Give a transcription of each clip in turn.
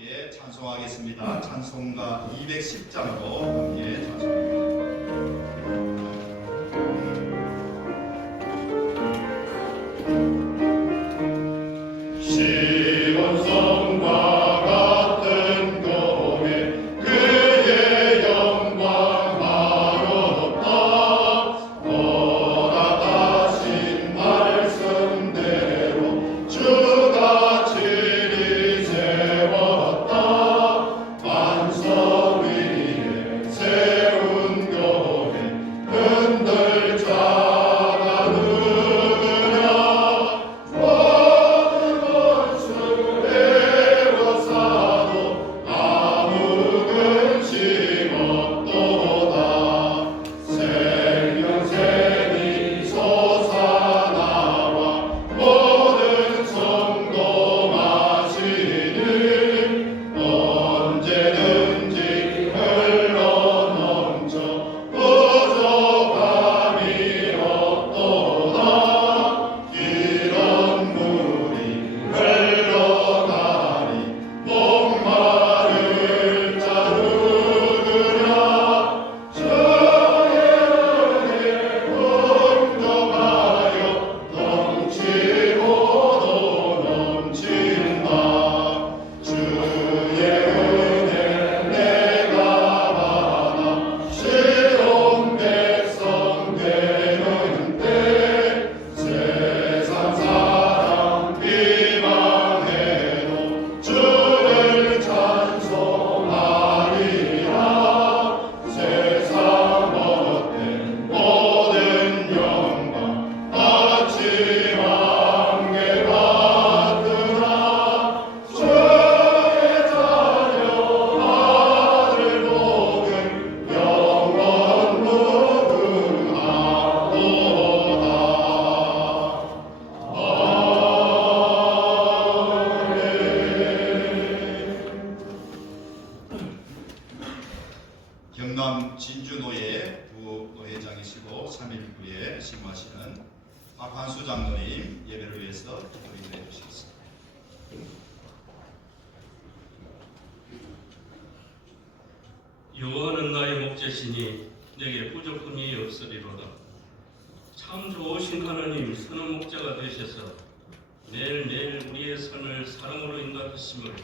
함께 찬송하겠습니다. 찬송가 210장으로 함께 찬송합니다. 경남 진주노예 부노회장이시고 3.19에 심호하시는 박환수 장로님 예배를 위해서 기도를 해주시겠습니다. 여호와는 나의 목자시니 내게 부족함이 없으리로다. 참 좋으신 하나님 선한 목자가 되셔서 매일매일 우리의 삶을 사랑으로 인도하심을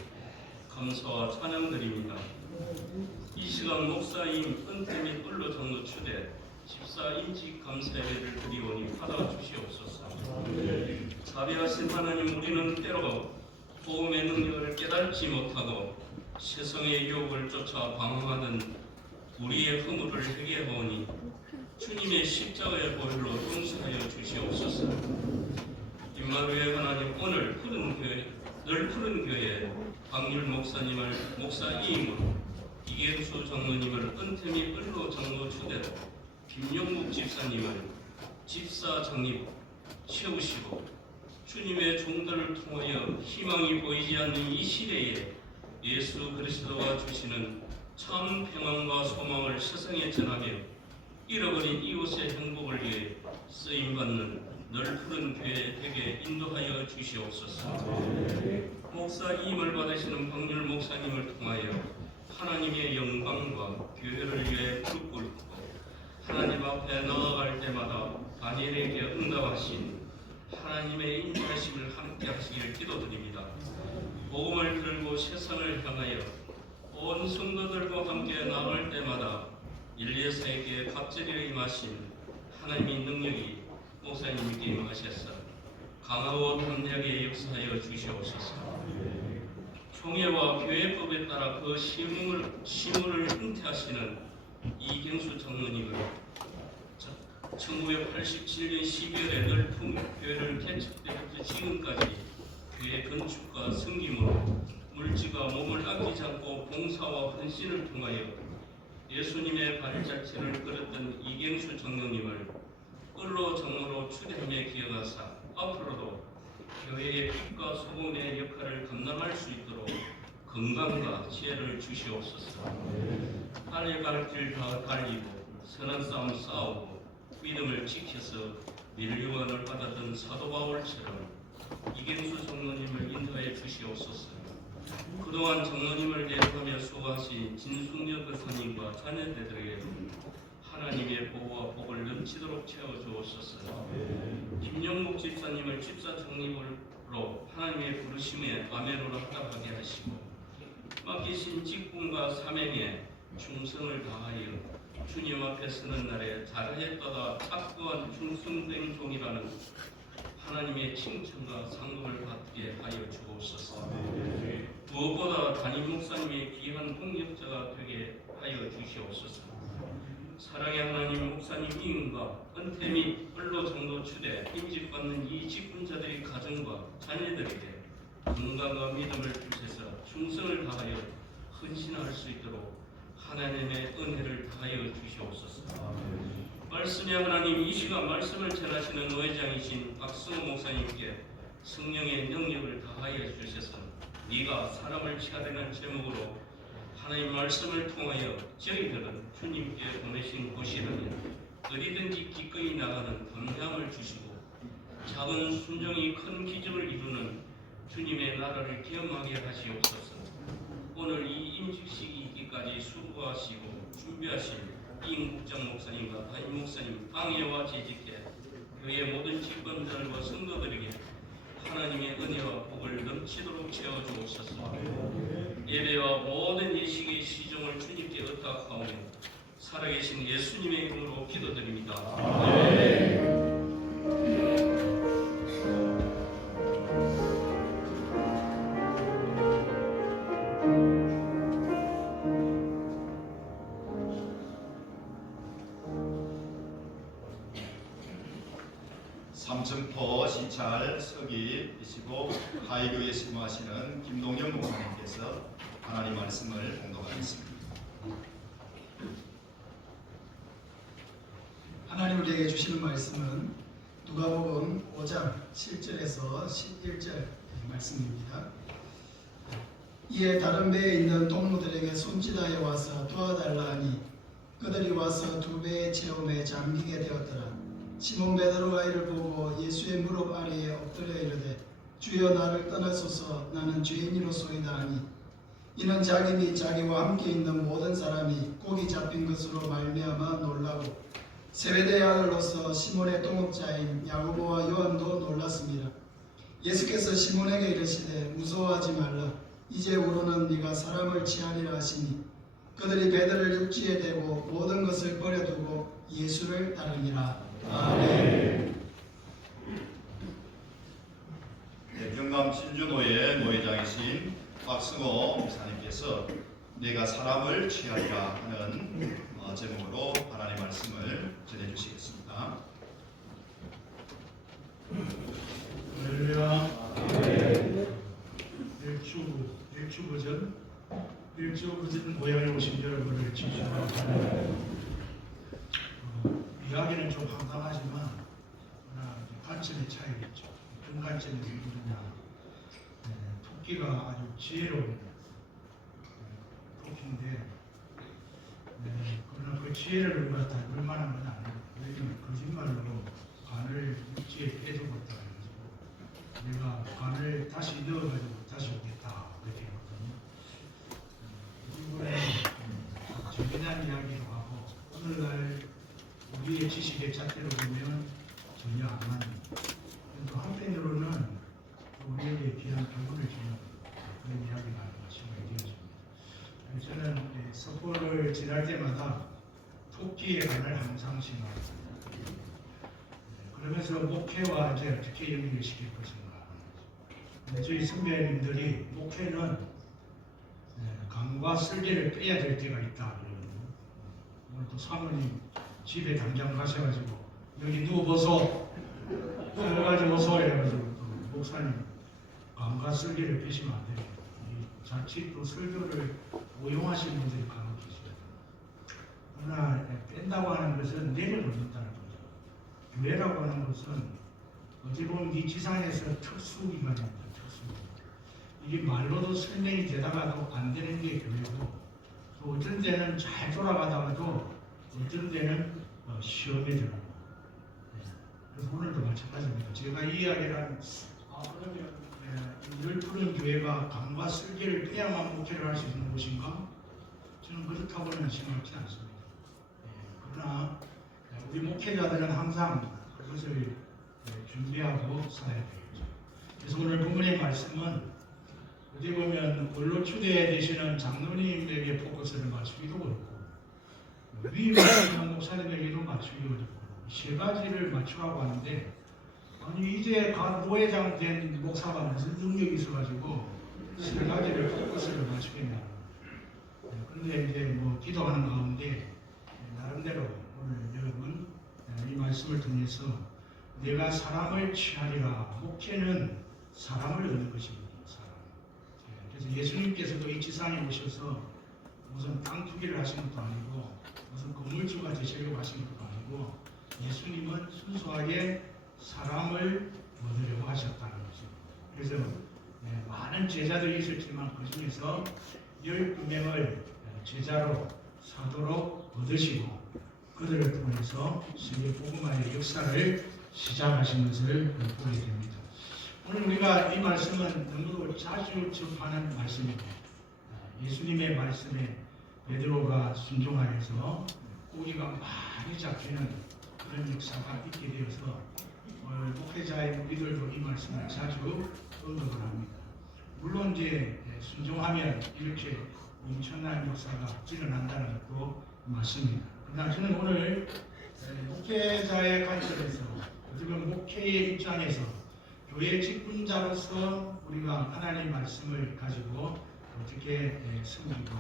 감사와 찬양드립니다. 이 시간 목사님 은퇴 및 뿔로 장로 추대 집사 인직 감사 예배를 드리오니 받아주시옵소서. 자비하신 하나님, 우리는 때로 복음의 능력을 깨닫지 못하고 세상의 유혹을 쫓아 방황하는 우리의 허물을 회개하오니 주님의 십자가의 보혈로 용서하여 주시옵소서. 임마누엘 하나님, 오늘 늘 푸른 교회 박률 목사님을 목사임으로 이경수 장로님을 은퇴 및 을로 장로 초대로 김용국 집사님을 집사 장립 세우시고 주님의 종들을 통하여 희망이 보이지 않는 이 시대에 예수 그리스도가 주시는 참 평안과 소망을 세상에 전하며 잃어버린 이웃의 행복을 위해 쓰임받는 늘 푸른 교회 되게 인도하여 주시옵소서. 목사임을 받으시는 박률 목사님을 통하여 하나님의 영광과 교회를 위해 무릎 꿇고 하나님 앞에 나아갈 때마다 다니엘에게 응답하신 하나님의 인자하심을 함께 하시길 기도드립니다. 복음을 들고 세상을 향하여 온 성도들과 함께 나아갈 때마다 일례사에게 갑절에 임하신 하나님의 능력이 목사님께 임하셔서 강하고 담대하게 역사하여 주시옵소서. 총회와 교회법에 따라 그 시문을 은퇴하시는 이경수 장로님을 1987년 12월에 넓은 교회를 개척 때부터 지금까지 교회 건축과 섬김으로 물질과 몸을 아끼지 않고 봉사와 헌신을 통하여 예수님의 발자취를 걸었던 이경수 장로님을 끌로 장로로 추대하며 기억하사 앞으로도 교회의 빛과 소금의 역할을 감당할 수 있도록 건강과 지혜를 주시옵소서. 달려갈 길 다 달리고 선한 싸움 싸우고 믿음을 지켜서 밀류관을 받았던 사도 바울처럼 이경수 장로님을 인도해 주시옵소서. 그동안 장로님을 계속하며 수고하신 진숙녀 교사님과 자녀들에게 하나님의 보호와 복을 넘치도록 채워주옵소서. 김영목 집사님을 집사 장님으로 하나님의 부르심에 아멘으로 합답하게 하시고 맡기신 직분과 사명에 충성을 다하여 주님 앞에 서는 날에 잘하였도다 착고한 충성된 종이라는 하나님의 칭찬과 상급을 받게 하여 주옵소서. 무엇보다 담임 목사님의 귀한 공역자가 되게 하여 주시옵소서. 사랑의 하나님, 목사님 이응과 은퇴 및 언로 정도 추대 임직받는 이 직분자들의 가정과 자녀들에게 건강과 믿음을 주셔서 충성을 다하여 헌신할 수 있도록 하나님의 은혜를 다하여 주시옵소서. 말씀의 하나님, 이 시간 말씀을 전하시는 노회장이신 박승호 목사님께 성령의 능력을 다하여 주셔서 네가 사람을 취하려는 제목으로 하나님 말씀을 통하여 저희들은 주님께 보내신 곳이라면 어디든지 기꺼이 나가는 담대함을 주시고 작은 순종이 큰 기적을 이루는 주님의 나라를 경험하게 하시옵소서. 오늘 이 임직식이 있기까지 수고하시고 준비하신 이국장 목사님과 담임 목사님 방해와 재직해 교회 모든 직분자들과 성도들에게 하나님의 은혜와 복을 넘치도록 채워주옵소서. 예배와 모든 예식의 시종을 주님께 의탁하오며 살아계신 예수님의 이름으로 기도드립니다. 삼천포 시찰 서기이시고 하이교에 심호하시는 김동영 목사님께서 하나님 말씀을 공독하겠습니다. 하나님 우리에게 주시는 말씀은 누가복음 5장 7절에서 11절 말씀입니다. 이에 다른 배에 있는 동무들에게 손짓하여 와서 도와달라 하니 그들이 와서 두 배의 체험에 잠기게 되었더라. 시몬 베드로가 이를 보고 예수의 무릎 아래에 엎드려 이르되 주여 나를 떠나소서 나는 죄인이로소이다 하니 이는 자기 및 자기와 함께 있는 모든 사람이 고기 잡힌 것으로 말미암아 놀라고 세베대의 아들로서 시몬의 동업자인 야고보와 요한도 놀랐습니다. 예수께서 시몬에게 이르시되 무서워하지 말라 이제후로는 네가 사람을 취하리라 하시니 그들이 배들을 육지에 대고 모든 것을 버려두고 예수를 따르니라. 아멘. 경남 진주노회 노회장이신 박승호 목사님께서 내가 사람을 취하리라 하는 제목으로 하나님의 말씀을 전해주시겠습니다. 할렐루야. 일주부전 모양에 오신 여러분을 지지하고 이야기는 좀 황당하지만 관점의 차이겠죠. 어떤 관점이 누구냐. 토끼가 아주 지혜로운 토끼인데 그러나 그 지혜를 우리가 다 얼마나 건 아니고 왜냐면 거짓말로 관을 육지에 빼두고 있다 해가지고 내가 관을 다시 넣어가지고 다시 오겠다 그렇게 했거든요. 이번에 재미난 이야기로 하고 오늘날 우리의 지식의 잣대로 보면 전혀 안 맞는 또 한편으로는 우리에게 귀한 교훈을 주는 그런 이야기가 말씀을 드렸습니다. 저는 석고를 지날 때마다 토끼의 관을 항상 생각합니다. 그러면서 목회와 이제 어떻게 연결시킬 것인가. 저희 선배님들이 목회는 강과 설계를 빼야 될 때가 있다. 오늘 또 사모님 집에 당장 가셔가지고 여기 누워보소 그래가지고서 해가지고 목사님 강과 설계를 빼시면 안 돼요. 자칫 또 설교를 오용하시는 분들이 간혹 계시거든요. 그러나 뺀다고 하는 것은 내려놓는다는 거죠. 교회라고 하는 것은 어찌 보면 이 지상에서 특수기관입니다. 특수기관. 이게 말로도 설명이 되다가도 안 되는 게 교회고 또 어떤 때는 잘 돌아가다가도 어떤 때는 시험에 들어가고 그래서 오늘도 마찬가지입니다. 제가 이 이야기를 그러면 늘 푸른 교회가 강과 쓸개를 빼야만 목회를 할 수 있는 곳인가? 저는 그렇다고는 생각하지 않습니다. 그러나 우리 목회자들은 항상 그것을 준비하고 살아야 되겠죠. 그래서 오늘 본문의 말씀은 어떻게 보면 원로 추대 되시는 장로님에게 포커스를 맞추기도 어렵고 위에 계시는 목사님에게도 맞추기도 어렵고 세 가지를 맞추라고 하는데 아니 이제 노회장 된 목사가 무슨 능력이 있어가지고 세 가지를 포커스를 맞추겠냐. 그런데 이제 뭐 기도하는 가운데 나름대로 오늘 여러분 이 말씀을 통해서 내가 사람을 취하리라. 목회는 사람을 얻는 것입니다. 사람. 그래서 예수님께서도 이 지상에 오셔서 무슨 땅 투기를 하신 것도 아니고 무슨 건물주가 되시려고 하신 것도 아니고 예수님은 순수하게 사람을 얻으려고 하셨다는 것입니다. 그래서 많은 제자들이 있었지만 그 중에서 12명을 제자로 사도로 얻으시고 그들을 통해서 세계 복음화의 역사를 시작하신 것을 보게 됩니다. 오늘 우리가 이 말씀은 너무도 자주 접하는 말씀입니다. 예수님의 말씀에 베드로가 순종하여서 고기가 많이 잡히는 그런 역사가 있게 되어서 오늘 목회자의 우리들도 이 말씀을 자주 언급을 합니다. 물론 이제 순종하면 이렇게 엄청난 역사가 일어난다는 것도 맞습니다. 그러나 저는 오늘 목회자의 관점에서 어쩌면 목회의 입장에서 교회 직분자로서 우리가 하나님의 말씀을 가지고 어떻게 섬기고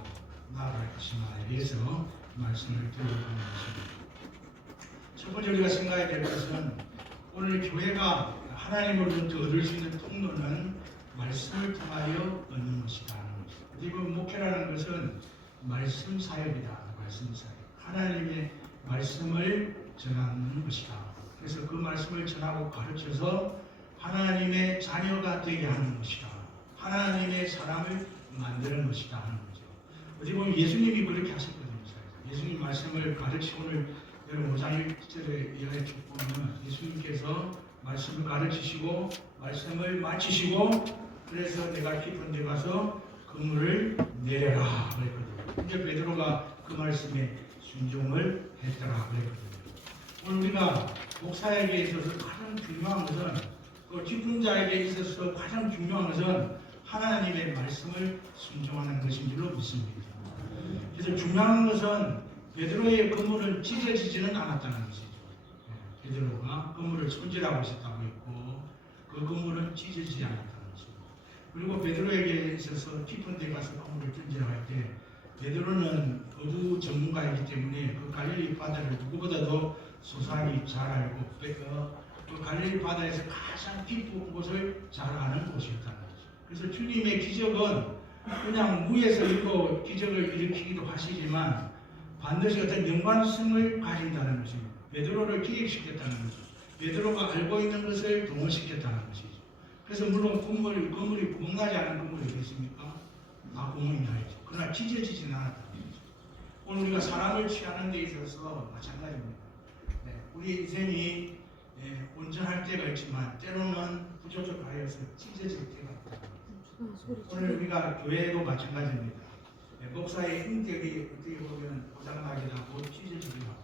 나아갈 것인가에 대해서 말씀을 드리려고 하는 것입니다. 첫 번째 우리가 생각해야 될 것은 오늘 교회가 하나님으로부터 얻을 수 있는 통로는 말씀을 통하여 얻는 것이다. 그리고 목회라는 것은 말씀 사역이다. 말씀 사역. 하나님의 말씀을 전하는 것이다. 그래서 그 말씀을 전하고 가르쳐서 하나님의 자녀가 되게 하는 것이다. 하나님의 사람을 만드는 것이다 하는 거죠. 어떻게 보면 예수님이 그렇게 하셨거든요. 예수님 말씀을 가르치고 오늘 여러분 5장 1절에 이하에 쭉 보면 예수님께서 말씀을 가르치시고 말씀을 마치시고 그래서 내가 깊은 데 가서 그물을 내려라 그랬거든요. 근데 베드로가 그 말씀에 순종을 했더라 그랬거든요. 오늘 우리가 목사에게 있어서 가장 중요한 것은 그 직분자에게 있어서 가장 중요한 것은 하나님의 말씀을 순종하는 것인 줄로 믿습니다. 그래서 중요한 것은 베드로의 그물은 찢어지지는 않았다는 것이죠. 베드로가 그물을 손질하고 있었다고 했고 그 그물은 찢어지지 않았다는 것입니다. 그리고 베드로에게 있어서 깊은 데 가서 그물을 던지라고 할 때 베드로는 어부 전문가이기 때문에 그 갈릴리 바다를 누구보다도 소상히 잘 알고 그 갈릴리 바다에서 가장 깊은 곳을 잘 아는 곳이었다는 거죠. 그래서 주님의 기적은 그냥 무에서 이거 기적을 일으키기도 하시지만 반드시 어떤 연관성을 가진다는 것입니다. 베드로를 기획시켰다는 거죠. 베드로가 알고 있는 것을 동원시켰다는 것이죠. 그래서 물론 그물이 구멍나지 않은 그물이 어딨습니까? 다 구멍이 나있죠. 그러나 찢어지진 않았다는 거죠. 오늘 우리가 사람을 취하는 데 있어서 마찬가지입니다. 우리 인생이 온전할 때가 있지만 때로는 부족하여서 찢어질 때가 있다. 오늘 우리가 교회도 마찬가지입니다. 목사의 인격이 어떻게 보면 고장나기도 하고 찢어지기도 하고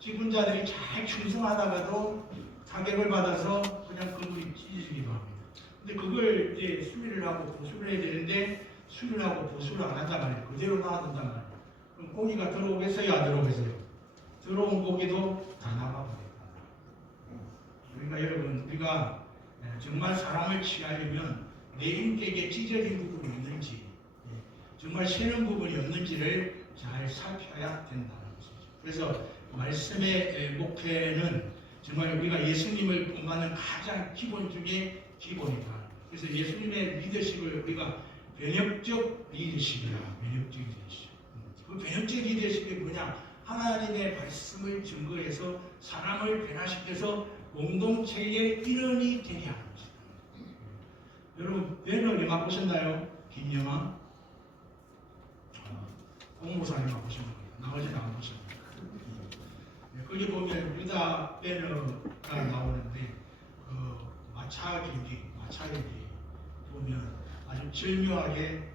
직분자들이 잘 충성하다가도 타격을 받아서 그냥 그물이 찢어지기도 합니다. 근데 그걸 이제 수리를 하고 보수를 해야 되는데 수리를 하고 보수를 안 한단 말이에요. 그대로 놔둔단 말이에요. 그럼 고기가 들어오겠어요? 안 들어오겠어요? 들어온 고기도 다 나가버립니다. 그러니까 여러분 우리가 정말 사람을 취하려면 내 인격에 찢어진 부분이 있는지 정말 새로운 부분이 없는지를 잘 살펴야 된다는 것이죠. 그래서 말씀의 목회는 정말 우리가 예수님을 본받는 가장 기본 중에 기본이다. 그래서 예수님의 리더십을 우리가 변혁적 리더십이라 변혁적 리더십. 그 변혁적 리더십이 뭐냐? 하나님의 말씀을 증거해서 사람을 변화시켜서 공동체의 일원이 되게 하는 것이다. 여러분 배너 영화 보셨나요? 김영화? 공무사님 보신 거예요. 나머지는 안 보셨나요? 거기 보면 유다 배너가 나오는데 그 마차기기 보면 아주 절묘하게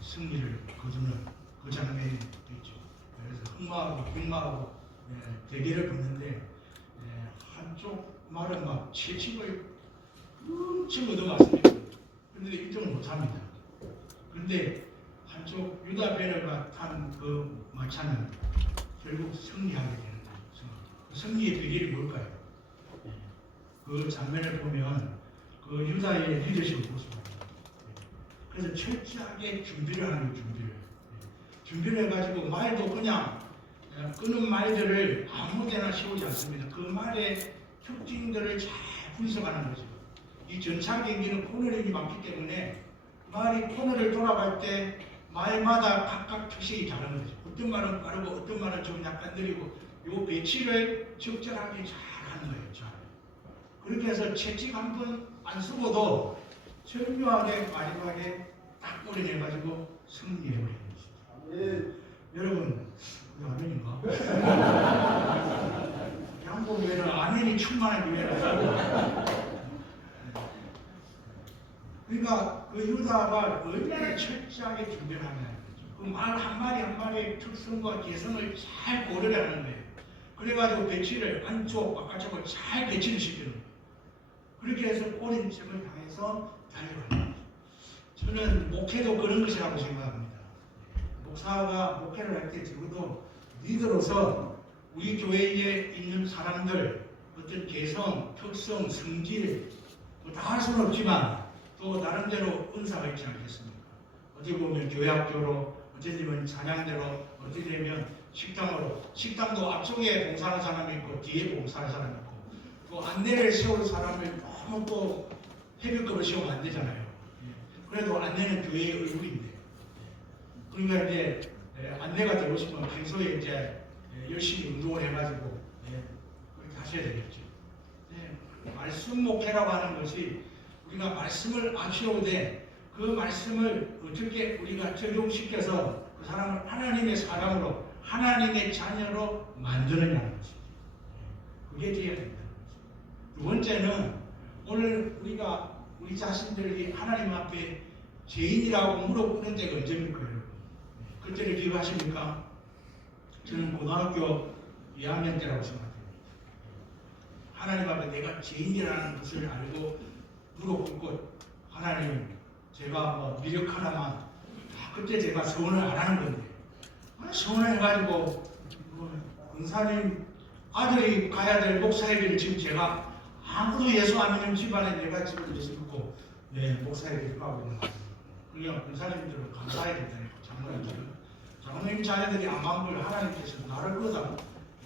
승리를 거두는 그 장면이 있죠. 그래서 흑마하고 흑마하고 대결을 붙는데 한쪽 말은 막 채찍을 엄청 얻어맞습니다. 그런데 1등을 못합니다. 그런데 한쪽 유다 베르가 탄 그 마차는 결국 승리하게 되는 거죠. 승리의 비결이 뭘까요? 그 장면을 보면 그 유다의 리더십을 볼 수가 있습니다. 그래서 철저하게 준비를 하는 거예요. 준비를 해가지고 말도 그냥 끄는 말들을 아무데나 세우지 않습니다. 그 말의 특징들을 잘 분석하는 거죠. 이 전차 경기는 코너링이 많기 때문에 말이 코너를 돌아갈 때 말마다 각각 특색이 다른 거죠. 어떤 말은 빠르고 어떤 말은 좀 약간 느리고 이 배치를 적절하게 잘 하는 거예요. 잘. 그렇게 해서 채찍 한 번 안 쓰고도 절묘하게 마지막에 딱 꼬려내가지고 승리해버리는 것입니다. 여러분, 우리 아멘인가? 양복 외에는 아멘이 충만한 교회라서. 그러니까 그 유다가 얼마나 철저하게 준비를 하냐는 거죠. 그 말 한마디 한마디의 특성과 개성을 잘 고려를 하는 거예요. 그래가지고 배치를 안쪽, 바깥쪽을 잘 배치를 시키는 거예요. 그렇게 해서 꼬림점을 당해서 달려가는 거죠. 저는 목회도 그런 것이라고 생각합니다. 목사가 목회를 할 때 적어도 리더로서 우리 교회에 있는 사람들 어떤 개성, 특성, 성질 다 할 수는 없지만 또 나름대로 은사가 있지 않겠습니까? 어떻게 보면 교회학교로, 어떻게 되면 찬양대로, 어떻게 되면 식당으로, 식당도 앞쪽에 봉사하는 사람이 있고 뒤에 봉사하는 사람이 있고 또 안내를 세울 사람을 너무 또 헤비급을 세우면 안 되잖아요. 그래도 안내는 교회의 얼굴인데 그러니까 이제 안내가 되고 싶으면 평소에 이제 열심히 운동을 해가지고 그렇게 하셔야 되겠죠. 말씀 목회라고 하는 것이 우리가 말씀을 아쉬워되 그 말씀을 어떻게 우리가 적용시켜서 그 사람을 하나님의 사람으로 하나님의 자녀로 만드느냐는 것입니다. 그게 되어야 된다는 것입니다. 두 번째는 오늘 우리가 우리 자신들이 하나님 앞에 죄인이라고 물어보는 때가 언제입니까, 여러분? 그때를 기억하십니까? 저는 고등학교 2학년 때라고 생각합니다. 하나님 앞에 내가 죄인이라는 것을 알고 물어보고 하나님 제가 뭐 미력 하나만 그때 제가 서원을 안 하는 건데 서원을 해가지고 권사님 아들이 가야 될 목사의 길을 지금 제가 아무도 예수 안 믿는 집안에 내가 지금 예수 믿고 목사의 길을 가고 있는 거예요. 그러니까 권사님들은 감사해야 된다니까. 장로님 자녀들이 안 간 걸 하나님께서 나를 거다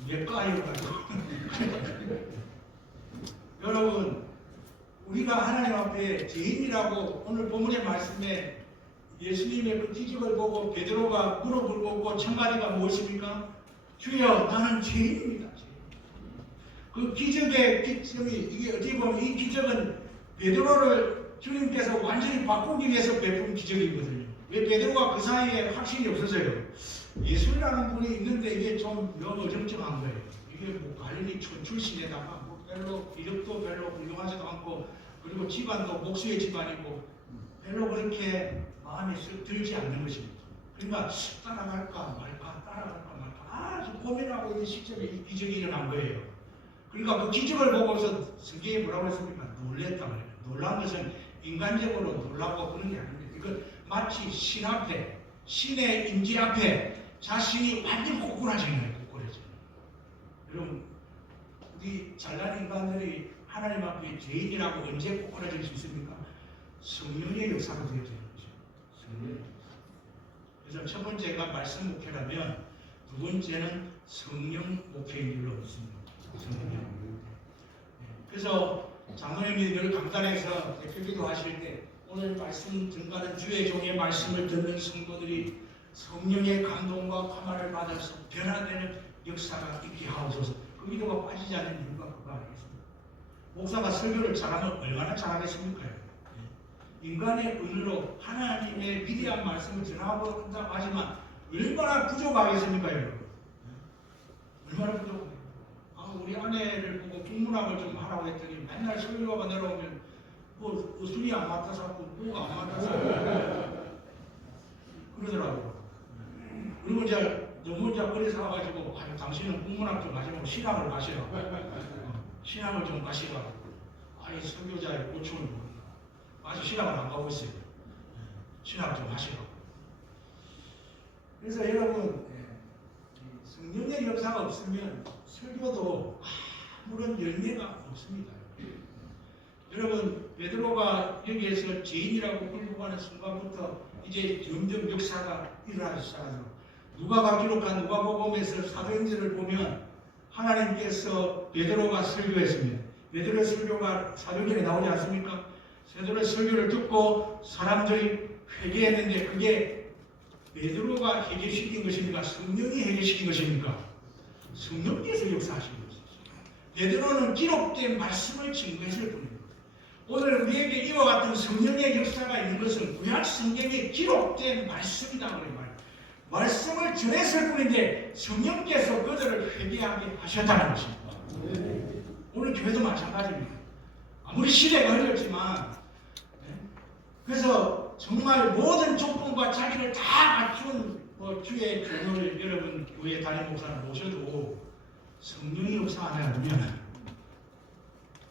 예가이어가지고 여러분 우리가 하나님 앞에 죄인이라고 오늘 본문의 말씀에 예수님의 그 기적을 보고 베드로가 무릎 꿇고 첫 마디가 무엇입니까? 주여 나는 죄인입니다. 그 기적의 기점이 이게 어떻게 보면 이 기적은 베드로를 주님께서 완전히 바꾸기 위해서 베푼 기적이거든요. 왜 베드로가 그 사이에 확신이 없어서요. 예수라는 분이 있는데 이게 좀 어정쩡한 거예요. 이게 뭐 갈릴리 출신에다가 뭐 별로 이력도 별로 훌륭하지도 않고 그리고 집안도 목수의 집안이고 별로 그렇게 마음에 쓱 들지 않는 것입니다. 그러니까 따라갈까 말까 아주 고민하고 있는 시점에 이 기적이 일어난 거예요. 그러니까 그 기적을 보고서 성경에 뭐라고 했습니까? 놀랬다 그래요. 놀란 것은 인간적으로 놀라고 그런 게 아닙니다. 이건 마치 신 앞에 신의 임재 앞에 자신이 완전 꼬꾸라지는 거예요. 꼬꾸라져. 여러분 우리 잘난 인간들이 하나님 앞에 죄인이라고 언제 꼬꾸라질 수 있습니까? 성령의 역사가 되어지는 거죠. 그래서 첫 번째가 말씀 목회라면 두 번째는 성령 목회인 줄로 믿습니다. 그래서 장로님이 늘 강단에서 대표기도 하실 때 오늘 말씀 증가하는 주의 종의 말씀을 듣는 성도들이 성령의 감동과 감화를 받아서 변화되는 역사가 있게 하옵소서. 그 기도가 빠지지 않는 이유가 그거 아니겠습니까? 목사가 설교를 잘하면 얼마나 잘하겠습니까? 인간의 은으로 하나님의 위대한 말씀을 전하고 한다고 하지만 얼마나 부족하겠습니까, 여러분? 얼마나 부족합니까? 우리 아내를 보고 국문학을 좀 하라고 했더니 맨날 설교가 내려오면 뭐 술이 안 맞아서 뭐가 안 맞아서 그러더라고요. 그리고 이제 너무 이제 머리 사와가지고 당신은 국문학 좀 마시고 신학을 마시라. 신학을 좀 마시라. 아이 선교자의 고충을 모른다. 아직 신학을 안 가고 있어요. 신학을 좀 하시라고. 그래서 여러분 성령의 역사가 없으면 설교도 아무런 열매가 없습니다. 여러분 베드로가 여기에서 죄인이라고 끌고 가는 순간부터 이제 점점 역사가 일어나기 시작하죠. 누가가 기록한 누가복음에서 사도행전을 보면 하나님께서 베드로가 설교했습니다. 베드로의 설교가 사도행전에 나오지 않습니까? 베드로의 설교를 듣고 사람들이 회개했는데 그게 베드로가 회개시킨 것입니까? 성령이 회개시킨 것입니까? 성령께서 역사하신 것이죠. 베드로는 기록된 말씀을 증거했을 뿐입니다. 오늘 우리에게 이와 같은 성령의 역사가 있는 것은 구약 성경에 기록된 말씀이다. 말씀을 전했을 뿐인데 성령께서 그들을 회개하게 하셨다는 것입니다. 오늘 교회도 마찬가지입니다. 아무리 시대가 흘렀지만 그래서 정말 모든 조건과 자기를 다 갖춘 주의 종을 여러분 교회 담임 목사를 모셔도 성령의 역사 안에 오면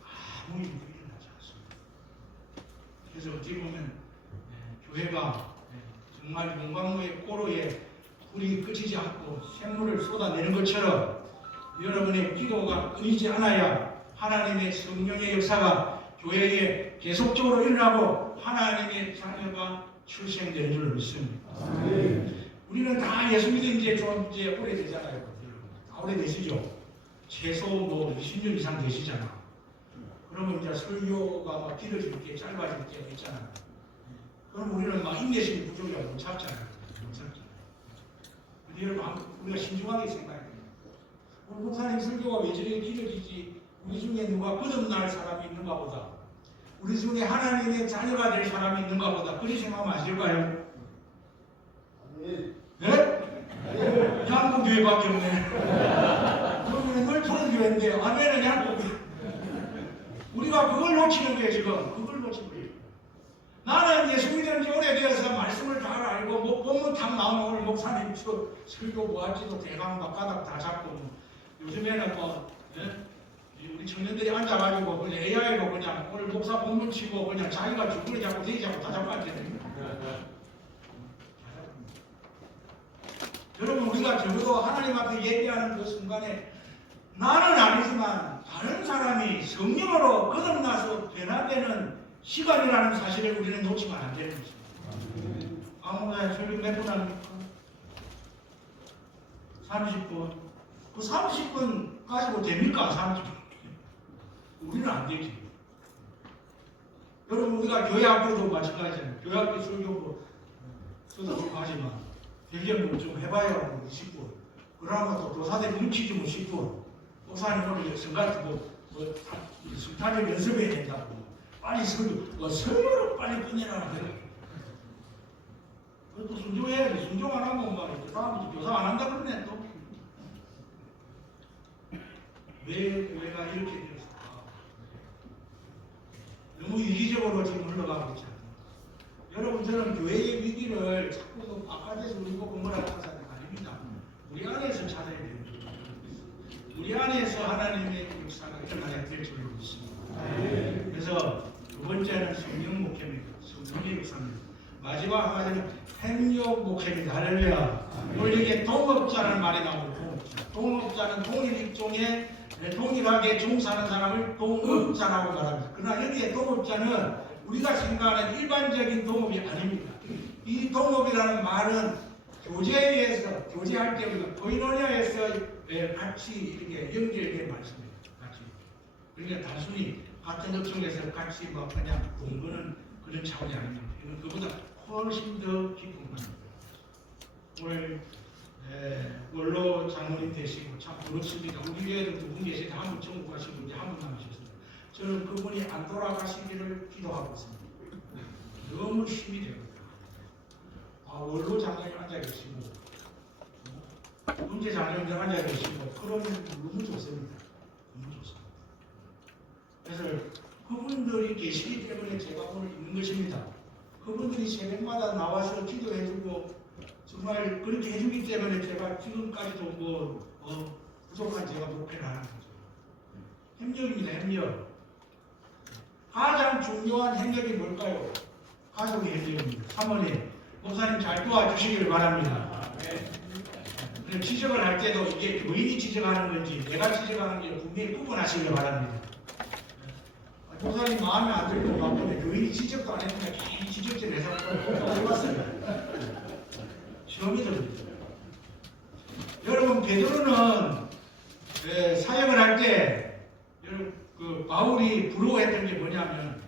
아무 일도 일어나지 않습니다. 그래서 어찌 보면 교회가 정말 용광로의 꼬로에 불이 끄지지 않고 샘물을 쏟아내는 것처럼 여러분의 기도가 끊이지 않아야 하나님의 성령의 역사가 교회에 계속적으로 일어나고 하나님의 자녀가 출생되는 줄 믿습니다. 우리는 다 예수 믿은 지 좀 이제 오래되잖아요. 다 오래되시죠? 최소 뭐 20년 이상 되시잖아. 그러면 이제 설교가 막 길어질 게 짧아질 게 있잖아요. 그럼 우리는 막 인내심이 부족해서 못 참잖아요. 못 참잖아요. 근데 여러분 우리가 신중하게 생각해야 돼요. 오늘 목사님 설교가 왜 저렇게 길어지지? 우리 중에 누가 거듭날 사람이 있는가 보다. 우리 중에 하나님의 자녀가 될 사람이 있는가 보다. 그렇게 생각하면 아실까요? 네? 양국교회밖에 없네. 그러면 늘 푸른 교회인데 아멘은 양국교회. 우리가 그걸 놓치는 거예요 지금. 그걸 놓친 거예요. 나는 예수 믿은 지 오래되어서 말씀을 잘 알고 본문 탁 나오면 오늘 목사님 설교 뭐할지도 대강 바가닥 다 잡고 요즘에는 우리 청년들이 앉아가지고 그냥 AI로 그냥 오늘 목사 본문 치고 그냥 자기가 주구리 잡고 대기 잡고 다 잡고 앉아요. 여러분 우리가 적어도 하나님 앞에 얘기하는 그 순간에 나는 아니지만 다른 사람이 성령으로 거듭나서 변화되는 시간이라는 사실을 우리는 놓치면 안 되는 것입니다. 아무나 설교 몇 분 합니까? 30분. 그 30분 가지고 됩니까? 30분. 우리는 안 되지. 여러분 우리가 교회 학교도 마찬가지잖아요. 교회 학교 설교도 저도 하지만 대기업을 좀 해봐야 20분. 그러면 또 교사대 눈치 주면 10분. 목사님 오늘 성가도 성탄절 연습해야 된다고. 빨리 설교를 빨리 끝내라. 그것도 순종해야지. 순종 안 하면 막 다음부터 교사 안 한다 그러네 또. 왜 교회가 이렇게 되었을까? 너무 이기적으로 지금 흘러가고 있지 않나요? 여러분 저는 교회의 위기를 자꾸 바깥에서 우리 보고 뭐라고 하자는 거 아닙니다. 우리 안에서 찾아야 됩니다. 우리 안에서 하나님의 역사가 일어나야 될 줄 믿습니다. 그래서 두 번째는 성령 목회입니다. 성령의 역사입니다. 마지막 한 가지는 행역 목회입니다. 할렐루야. 오늘 여기에 동업자라는 말이 나오고 동업자는 동일익종에 동일하게 종사하는 사람을 동업자라고 말합니다. 그러나 여기에 동업자는 우리가 생각하는 일반적인 동업이 아닙니다. 이 동업이라는 말은 교제에서 교제할 때 우리가 코이노니아에서 같이 이렇게 연결된 말씀입니다. 같이. 그러니까 단순히 같은 업종에서 같이 뭐 그냥 공부는 그런 차원이 아닙니다. 이건 그보다 훨씬 더 깊은 겁니다. 오늘 원로 장로님 되시고 참 부럽습니다. 우리 교회도 두 분 계시는데 한 분 천국 가시고 이제 한 분 남으셨습니다. 저는 그분이 안 돌아가시기를 기도하고 있습니다. 너무 힘이 됩니다. 원로 장로님 앉아 계시고 문제 장로님들 앉아 계시고 그러면 너무 좋습니다. 너무 좋습니다. 그래서 그분 분들이 계시기 때문에 제가 오늘 있는 것입니다. 그분들이 새벽마다 나와서 기도해주고 정말 그렇게 해주기 때문에 제가 지금까지도 부족한 제가 목회를 하는 거죠. 협력입니다. 협력. 가장 중요한 협력이 뭘까요? 가족의 협력입니다. 사모님, 목사님 잘 도와주시기를 바랍니다. 네. 지적을 할 때도 이게 교인이 지적하는 건지 내가 지적하는 게 분명히 구분하시기를 바랍니다. 목사님 마음에 안 들고 바쁜데 교인이 지적도 안 했는데 괜히 지적질 해서 올랐어요. 시험이 됩니다. 여러분 베드로는 사역을 할 때 여러분 그 바울이 부러워했던 게 뭐냐면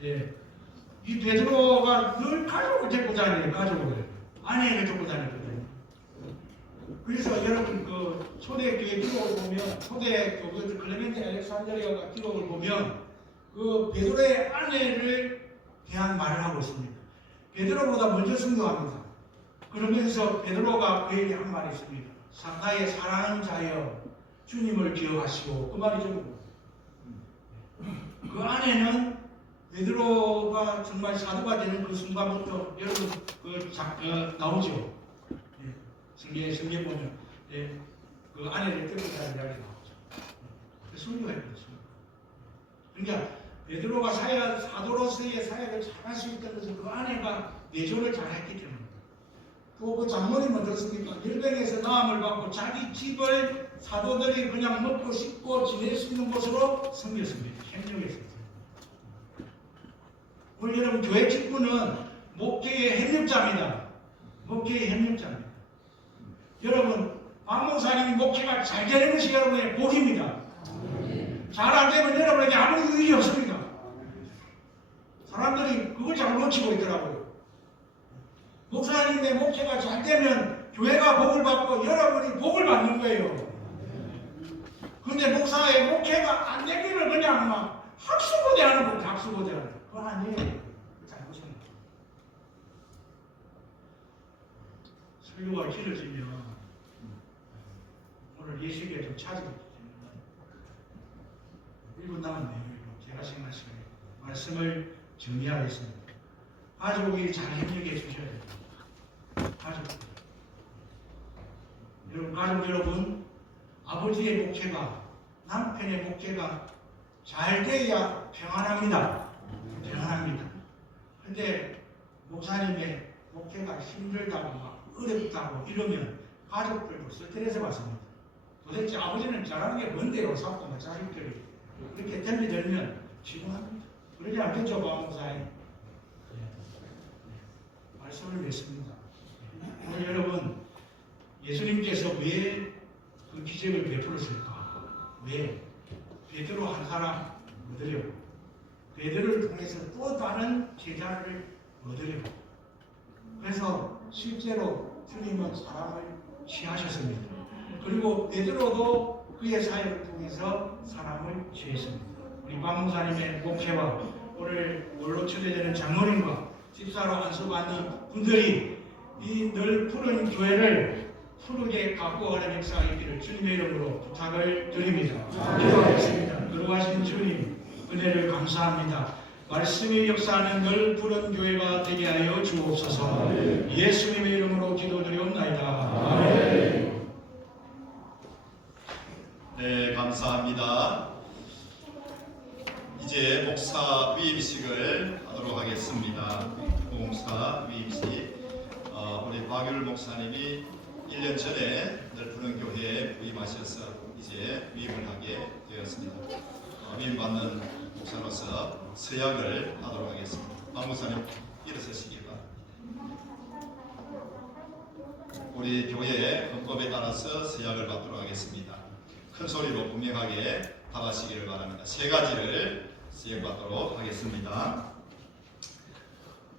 이 베드로가 늘 가족을 데리고 다니는 가족을 아내를 데리고 다녔거든요. 그래서 여러분 그 초대교회 기록을 보면 초대 그 클레멘트 알렉산드리아가 기록을 보면 그 베드로의 아내를 대한 말을 하고 있습니다. 베드로보다 먼저 순교합니다. 그러면서 베드로가 그에게 한 말이 있습니다. 나의 사랑하는 자여 주님을 기억하시고 그 말이 좀 그 안에는 베드로가 정말 사도가 되는 그 순간부터 여러분 나오죠. 성경에 보면 그 아내를 데리고 가는 이야기 나오죠. 순교했거든요. 그러니까 베드로가 사도로서의 사역을 잘할 수 있다는 것은 그 아내가 내조를 잘했기 때문입니다. 또 그 장모님은 어떻습니까? 일병에서 나음을 받고 자기 집을 사도들이 그냥 먹고 씻고 지낼 수 있는 곳으로 섬겼습니다. 협력했습니다. 오늘 여러분 교회 직분은 목회의 협력자입니다. 목회의 협력자입니다. 여러분 박목사님이 목회가 잘 되는 것이 여러분의 복입니다. 잘 안 되면 여러분에게 아무 의미 없습니다. 사람들이 그걸 잘 놓치고 있더라고요. 목사님의 목회가 잘 되면 교회가 복을 받고 여러분이 복을 받는 거예요. 그런데 목사의 목회가 안 되기를 그냥 막 학수고대하는 거예요. 학수고대하는 거. 그건 아니에요. 잘못입니다. 설교가 길어지면 오늘 예식에 좀 차지게 됩니다. 1분 남았네요. 제가 생각할 시간에 말씀을 정리하겠습니다. 가족이 잘 협력해 주셔야 됩니다. 가족 여러분, 아버지의 목회가 남편의 목회가 잘 돼야 평안합니다. 평안합니다. 근데 목사님의 목회가 힘들다고 막 어렵다고 이러면 가족들도 스트레스 받습니다. 도대체 아버지는 잘하는 게 뭔데요? 자꾸 자식들이 그렇게 들면 지루합니다. 그러지 않겠죠, 박목사님? 말씀을 맺습니다. 오늘 여러분, 예수님께서 왜 그 기적을 베풀었을까? 왜? 베드로 한 사람 얻으려고. 베드로를 통해서 또 다른 제자를 얻으려고. 그래서 실제로 주님은 사람을 취하셨습니다. 그리고 베드로도 그의 사역을 통해서 사람을 취했습니다. 우리 박목사님의 목회와 오늘 놀러 초대되는 장로님과 집사로 안수받는 분들이 이 늘 푸른 교회를 푸르게 갖고 가는 역사가 있기를 주님의 이름으로 부탁을 드립니다. 기도하겠습니다. 거룩하신 주님 은혜를 감사합니다. 말씀의 역사하는 늘 푸른 교회가 되게 하여 주옵소서. 예수님의 이름으로 기도드리옵나이다. 아멘. 네, 감사합니다. 이제 목사 위임식을 하도록 하겠습니다. 목사 위임식. 우리 박율 목사님이 1년 전에 넓은 교회에 부임하셔서 이제 위임을 하게 되었습니다. 위임받는 목사로서 서약을 하도록 하겠습니다. 박 목사님 일어서시기 바랍니다. 우리 교회의 헌법에 따라서 서약을 받도록 하겠습니다. 큰 소리로 분명하게 답하시기를 바랍니다. 세 가지를 서약받도록 하겠습니다.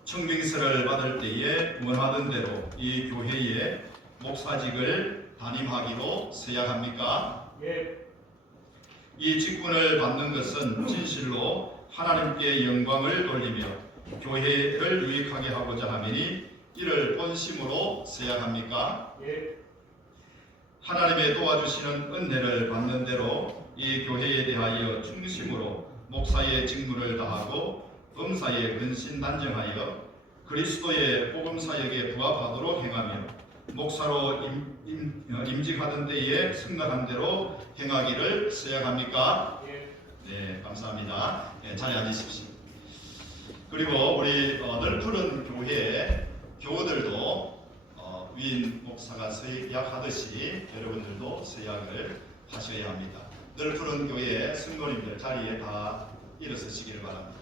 청빙서를 받을 때에 원하던 대로 이 교회의 목사직을 담임하기로 서약합니까? 예. 이 직분을 받는 것은 진실로 하나님께 영광을 돌리며 교회를 유익하게 하고자 함이니 이를 본심으로 서약합니까? 예. 하나님의 도와주시는 은혜를 받는 대로 이 교회에 대하여 충심으로 목사의 직무를 다하고 범사에 근신단정하여 그리스도의 복음 사역에 부합하도록 행하며 목사로 임직하던 때에 승낙한 대로 행하기를 서약합니까? 네, 감사합니다. 네, 자리에 앉으십시오. 그리고 우리 넓푸른 교회 교우들도 위인 목사가 서약하듯이 여러분들도 서약을 하셔야 합니다. 넓푸른 교회 성도님들 자리에 다 일어서시기를 바랍니다.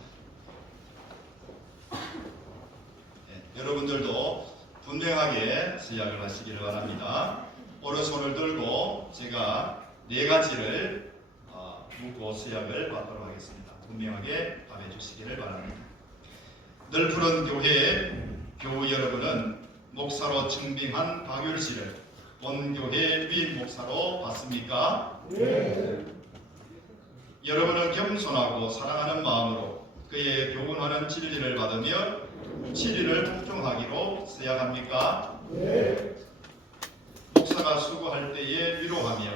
네, 여러분들도 분명하게 서약을 하시기를 바랍니다. 오른손을 들고 제가 4가지를 묻고 서약을 받도록 하겠습니다. 분명하게 답해 주시기를 바랍니다. 넓푸른 교회 교우 여러분은 목사로 청빙한 박율 씨를 본교회 위임 목사로 받습니까? 네. 여러분은 겸손하고 사랑하는 마음으로 그의 교훈하는 진리를 받으며 진리를 복종하기로 서약합니까? 네. 목사가 수고할 때에 위로하며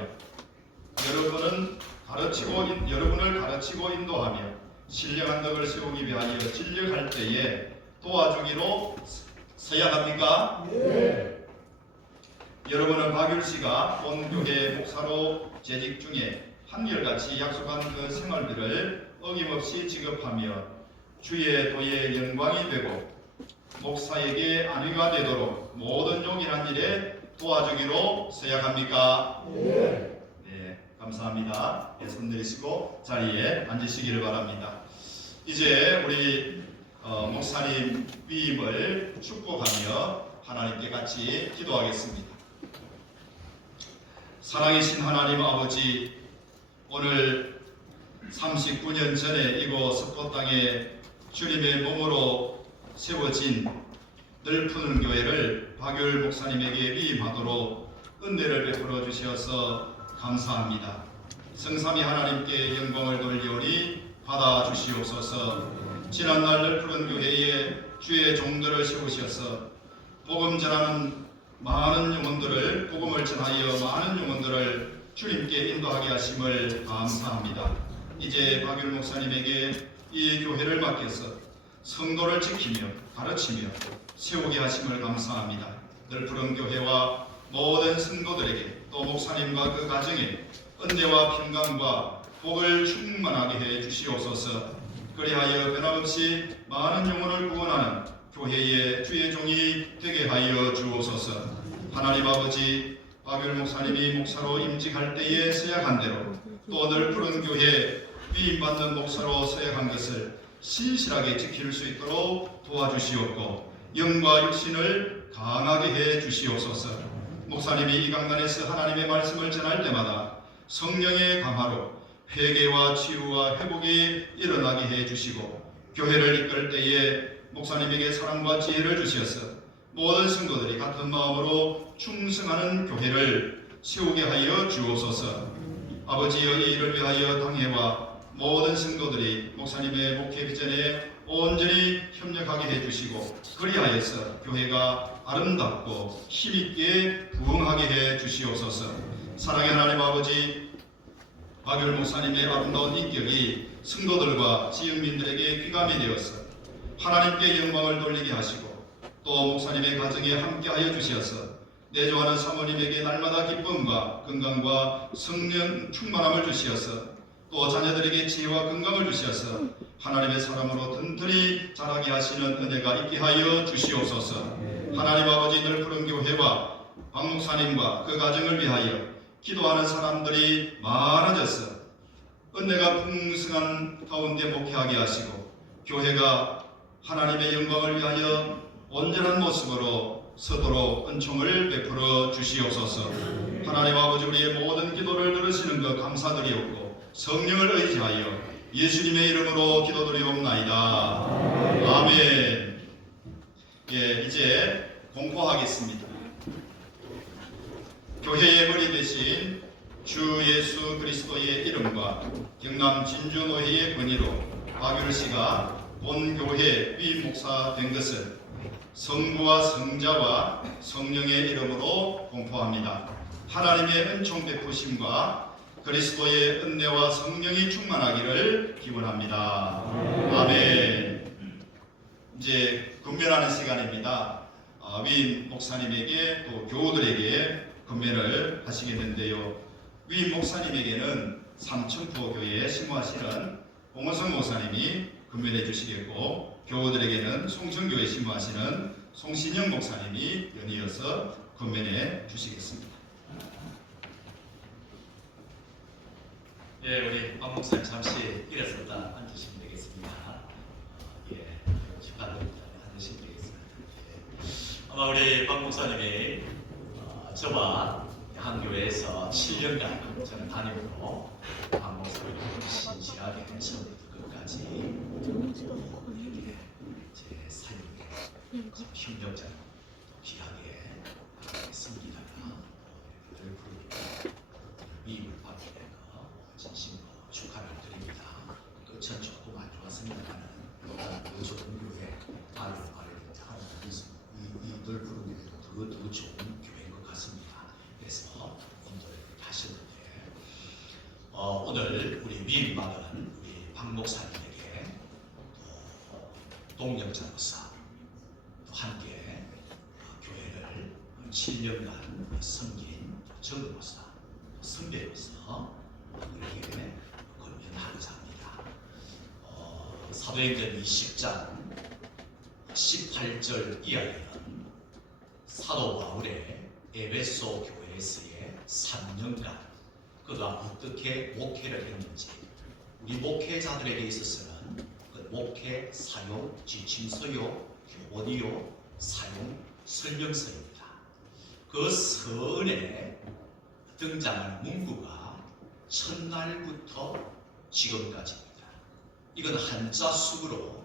여러분을 가르치고 인도하며 신령한 덕을 세우기 위하여 진력할 때에 도와주기로 서약합니까? 네. 여러분은 박율 씨가 본교회 목사로 재직 중에 한결같이 약속한 그 생활비를 어김없이 지급하며 주의 도의 영광이 되고 목사에게 안위가 되도록 모든 용인한 일에 도와주기로 서약합니까? 네. 네, 감사합니다. 네, 손 내리시고 자리에 앉으시기를 바랍니다. 이제 우리 목사님 위임을 축복하며 하나님께 같이 기도하겠습니다. 사랑이신 하나님 아버지, 오늘 39년 전에 이곳 석포 땅에 주님의 몸으로 세워진 넓푸른 교회를 박율 목사님에게 위임하도록 은혜를 베풀어 주셔서 감사합니다. 성삼위 하나님께 영광을 돌리오니 받아 주시옵소서. 지난날 넓푸른 교회에 주의 종들을 세우셔서 복음 전하는 많은 영혼들을 복음을 전하여 많은 영혼들을 주님께 인도하게 하심을 감사합니다. 이제 박율 목사님에게 이 교회를 맡겨서 성도를 지키며 가르치며 세우게 하심을 감사합니다. 넓푸른 교회와 모든 성도들에게 또 목사님과 그 가정에 은혜와 평강과 복을 충만하게 해 주시옵소서. 그리하여 변함없이 많은 영혼을 구원하는 교회의 주의 종이 되게 하여 주옵소서. 하나님 아버지, 박율 목사님이 목사로 임직할 때에 서약한 대로 또 넓푸른 교회 위임받는 목사로 서약한 것을 신실하게 지킬 수 있도록 도와주시옵고 영과 육신을 강하게 해 주시옵소서. 목사님이 이 강단에서 하나님의 말씀을 전할 때마다 성령의 감화로 회개와 치유와 회복이 일어나게 해 주시고 교회를 이끌 때에 목사님에게 사랑과 지혜를 주셔서 모든 성도들이 같은 마음으로 충성하는 교회를 세우게 하여 주옵소서. 아버지여, 이 일을 위하여 당회와 모든 성도들이 목사님의 목회 비전에 온전히 협력하게 해주시고 그리하여서 교회가 아름답고 힘있게 부흥하게 해 주시옵소서. 사랑의 하나님 아버지, 박율 목사님의 아름다운 인격이 성도들과 지역민들에게 귀감이 되어서 하나님께 영광을 돌리게 하시고 또 목사님의 가정에 함께하여 주시어서 내조하는 사모님에게 날마다 기쁨과 건강과 성령 충만함을 주시어서 또 자녀들에게 지혜와 건강을 주시어서 하나님의 사람으로 튼튼히 자라게 하시는 은혜가 있게 하여 주시옵소서. 하나님 아버지, 넓푸른 교회와 박 목사님과 그 가정을 위하여 기도하는 사람들이 많아져서 은혜가 풍성한 가운데 목회하게 하시고 교회가 하나님의 영광을 위하여 온전한 모습으로 서도록 은총을 베풀어 주시옵소서. 하나님 아버지, 우리의 모든 기도를 들으시는 것 감사드리옵고 성령을 의지하여 예수님의 이름으로 기도드리옵나이다. 아멘. 예, 이제 공포하겠습니다. 교회의 머리 대신 주 예수 그리스도의 이름과 경남 진주노회의 권위로 박율 씨가 본교회 위임 목사 된 것을 성부와 성자와 성령의 이름으로 공포합니다. 하나님의 은총 베푸심과 그리스도의 은혜와 성령이 충만하기를 기원합니다. 아멘. 이제 건면하는 시간입니다. 위임 목사님에게 또 교우들에게 건면을 하시겠는데요. 위임 목사님에게는 삼천포 교회에 심무하시는 홍원성 목사님이 건면해 주시겠고, 교우들에게는 송천교회 심무하시는 송신영 목사님이 연이어서 건면해 주시겠습니다. 예, 우리 박 목사님 잠시 일어섰다 앉으시면 되겠습니다. 예, 축하드립니다. 앉으시면 되겠습니다. 예. 아마 우리 박 목사님이 저와 한 교회에서 7년간 저는 담임으로 박 목사님이 신실하게 처음부터 끝까지 제 사역에 협력자로 귀하게 섬기다가 늘 부르고 위임을 받게 된 거 진심으로 축하를 드립니다. 끝은 조금 안 좋았습니다만 더 좋은 교회 다른 말을 하는 이들 부르는 교회도 더 좋은 교회인 것 같습니다. 그래서 오늘 하시는데 오늘 우리 위임 받은 우리 박 목사님에게 동력자로서 또 함께 교회를 7년간 섬긴 정으로서 선배로서 그렇게 건면하고자 합니다. 사도행전 20장 18절 이하에는 사도 바울의 에베소 교회에서의 3년간 그가 어떻게 목회를 했는지, 우리 목회자들에게 있어서는 그 목회 사용 지침서요, 교본이요, 사용 설명서입니다. 그 서은에 등장하는 문구가 첫날부터 지금까지입니다. 이건 한자 수구로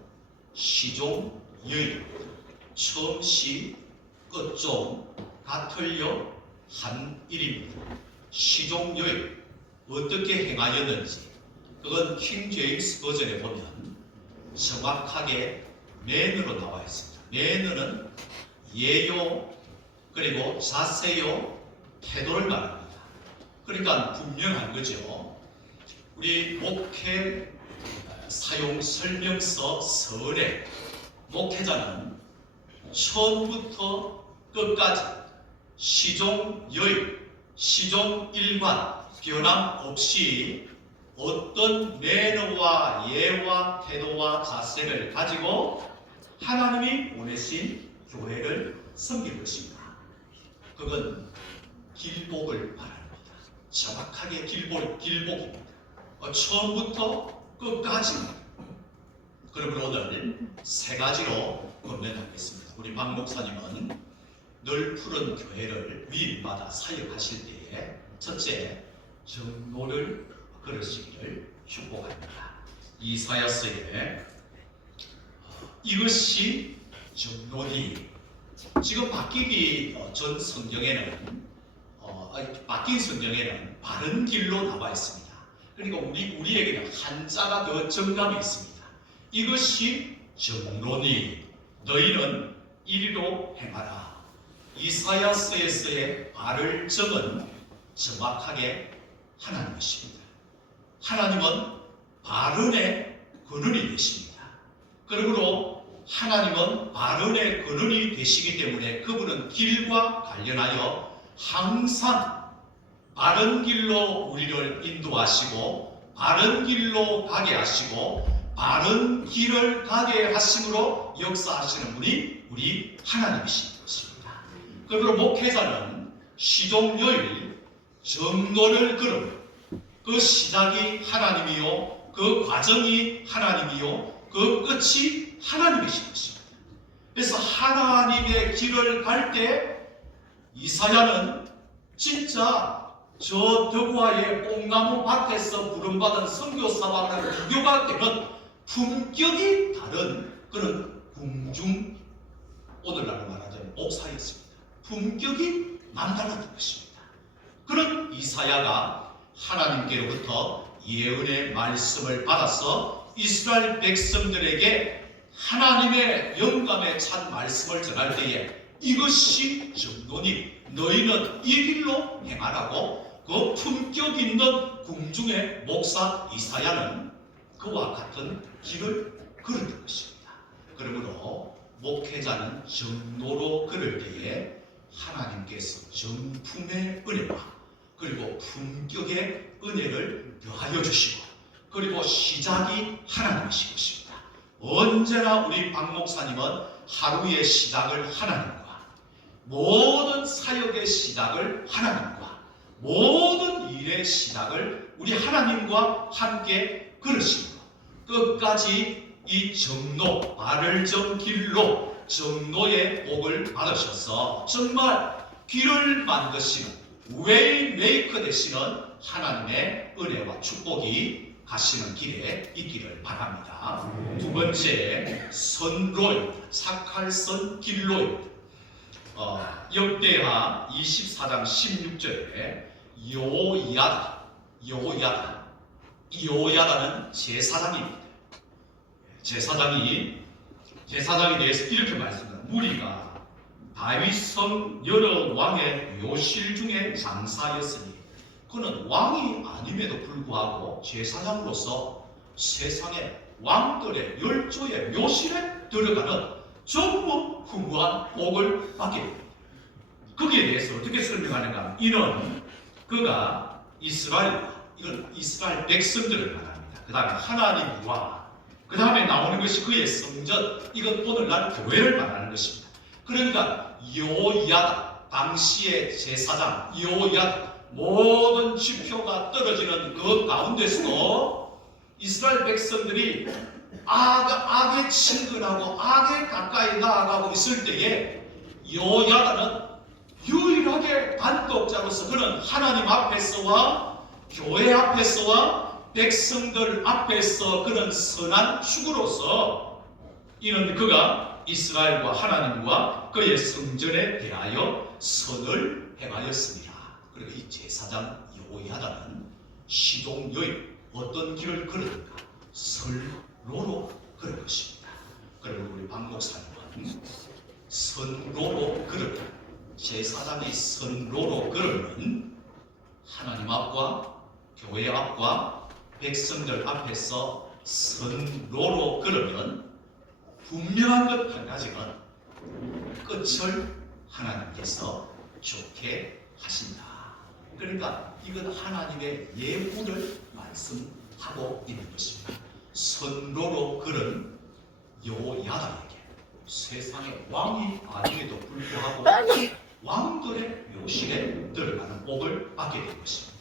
시종 여일입니다. 처음 시, 끝종, 같을요, 한일입니다. 시종 여일, 어떻게 행하였는지, 그건 킹 제임스 버전에 보면 정확하게 매너로 나와 있습니다. 매너는 예요, 그리고 자세요, 태도를 말합니다. 그러니까 분명한 거죠. 우리 목회 사용 설명서 서울에 목회자는 처음부터 끝까지 시종 여일, 시종 일관 변함없이 어떤 매너와 예와 태도와 자세를 가지고 하나님이 보내신 교회를 섬길 것입니다. 그건 길복을 말합니다. 정확하게 길복입니다. 처음부터 끝까지. 그러면 오늘 세 가지로 건면하겠습니다. 우리 박 목사님은 늘 푸른 교회를 위임받아 사역하실 때에 첫째, 정로를 걸으시기를 축복합니다. 이사야서에 이것이 정로니, 지금 바뀌기 전 성경에는 바뀐 성경에는 바른 길로 나와 있습니다. 그러니까 우리에게는 한자가 더 정감이 있습니다. 이것이 정로니 너희는 이리로 행하라. 이사야서에서의 바를 정은 정확하게 하나님이십니다. 하나님은 바른의 근원이 되십니다. 그러므로 하나님은 바른의 근원이 되시기 때문에 그분은 길과 관련하여 항상 바른 길로 우리를 인도하시고 바른 길로 가게 하시고 바른 길을 가게 하심으로 역사하시는 분이 우리 하나님이신 것입니다. 그러므로 목회자는 시종요일 정로를 걸음, 그 시작이 하나님이요, 그 과정이 하나님이요, 그 끝이 하나님이신 것입니다. 그래서 하나님의 길을 갈 때 이사야는 진짜 저 덕와의 뽕나무 밭에서 부름받은 선교사와는 비교가 되는 품격이 다른 그런 궁중, 오늘날로 말하자면 목사였습니다. 품격이 남달랐던 것입니다. 그런 이사야가 하나님께로부터 예언의 말씀을 받아서 이스라엘 백성들에게 하나님의 영감에 찬 말씀을 전할 때에 이것이 정도니 너희는 이 길로 행하라고 그 품격 있는 궁중의 목사 이사야는 그와 같은 길을 걸은 것입니다. 그러므로 목회자는 정로로 걸을 때에 하나님께서 정품의 은혜와 그리고 품격의 은혜를 더하여 주시고 그리고 시작이 하나님이신 것입니다. 언제나 우리 박 목사님은 하루의 시작을 하나님과 모든 사역의 시작을 하나님과 모든 일의 시작을 우리 하나님과 함께 걸으시고 끝까지 이 정로, 말을 정 길로 정로의 복을 받으셔서 정말 길을 만드시는 웨이메이커 되시는 하나님의 은혜와 축복이 가시는 길에 있기를 바랍니다. 두 번째, 선로입니다. 사칼선 길로입니다. 역대하 24장 16절에 여호야다는 제사장입니다. 제사장에 대해서 이렇게 말씀합니다. 무리가 다윗성 여러 왕의 묘실 중에 장사였으니 그는 왕이 아님에도 불구하고 제사장으로서 세상의 왕들의 열조의 묘실에 들어가는 전무후무한 복을 받게 됩니다. 거기에 대해서 어떻게 설명하는가 하면 이는 그가 이건 이스라엘 백성들을 말합니다. 그 다음에 하나님과 그 다음에 나오는 것이 그의 성전, 이건 오늘날 교회를 말하는 것입니다. 그러니까 여호야다, 당시의 제사장 여호야다, 모든 지표가 떨어지는 그 가운데서도 이스라엘 백성들이 악에 친근하고 악에 가까이 나아가고 있을 때에 여호야다는 유일하게 단독자로서 그는 하나님 앞에서와 교회 앞에서와 백성들 앞에서 그런 선한 축으로서 이는 그가 이스라엘과 하나님과 그의 성전에 대하여 선을 행하였습니다. 그리고 이 제사장 여호야다는 시동여인 어떤 길을 걸었는가? 선로로 걸은 것입니다. 그리고 우리 박 목사님은 선로로 걸었다. 제사장이 선로로 걸으면 하나님 앞과 교회 앞과 백성들 앞에서 선로로 걸으면 분명한 것 한 가지는 끝을 하나님께서 좋게 하신다. 그러니까 이건 하나님의 예고를 말씀하고 있는 것입니다. 선로로 걸은 여호야다에게 세상의 왕이 아님에도 불구하고 왕들의 묘실에 들어가는 복을 받게 된 것입니다.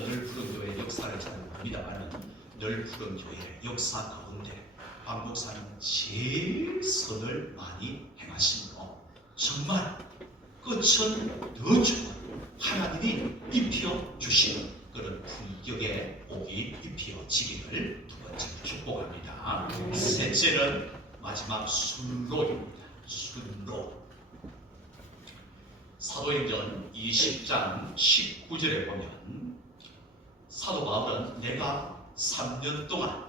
늘 푸른 교회의 역사를 잘 봅니다만 늘 푸른 교회의 역사 가운데 박 목사님은 제일 선을 많이 행하시며 정말 끝은 더 좋은 하나님이 입혀주시는 그런 품격의 복이 입혀지기를 두 번째로 축복합니다. 셋째는 마지막 순로입니다. 순로. 사도행전 20장 19절에 보면 사도 바울은 내가 3년 동안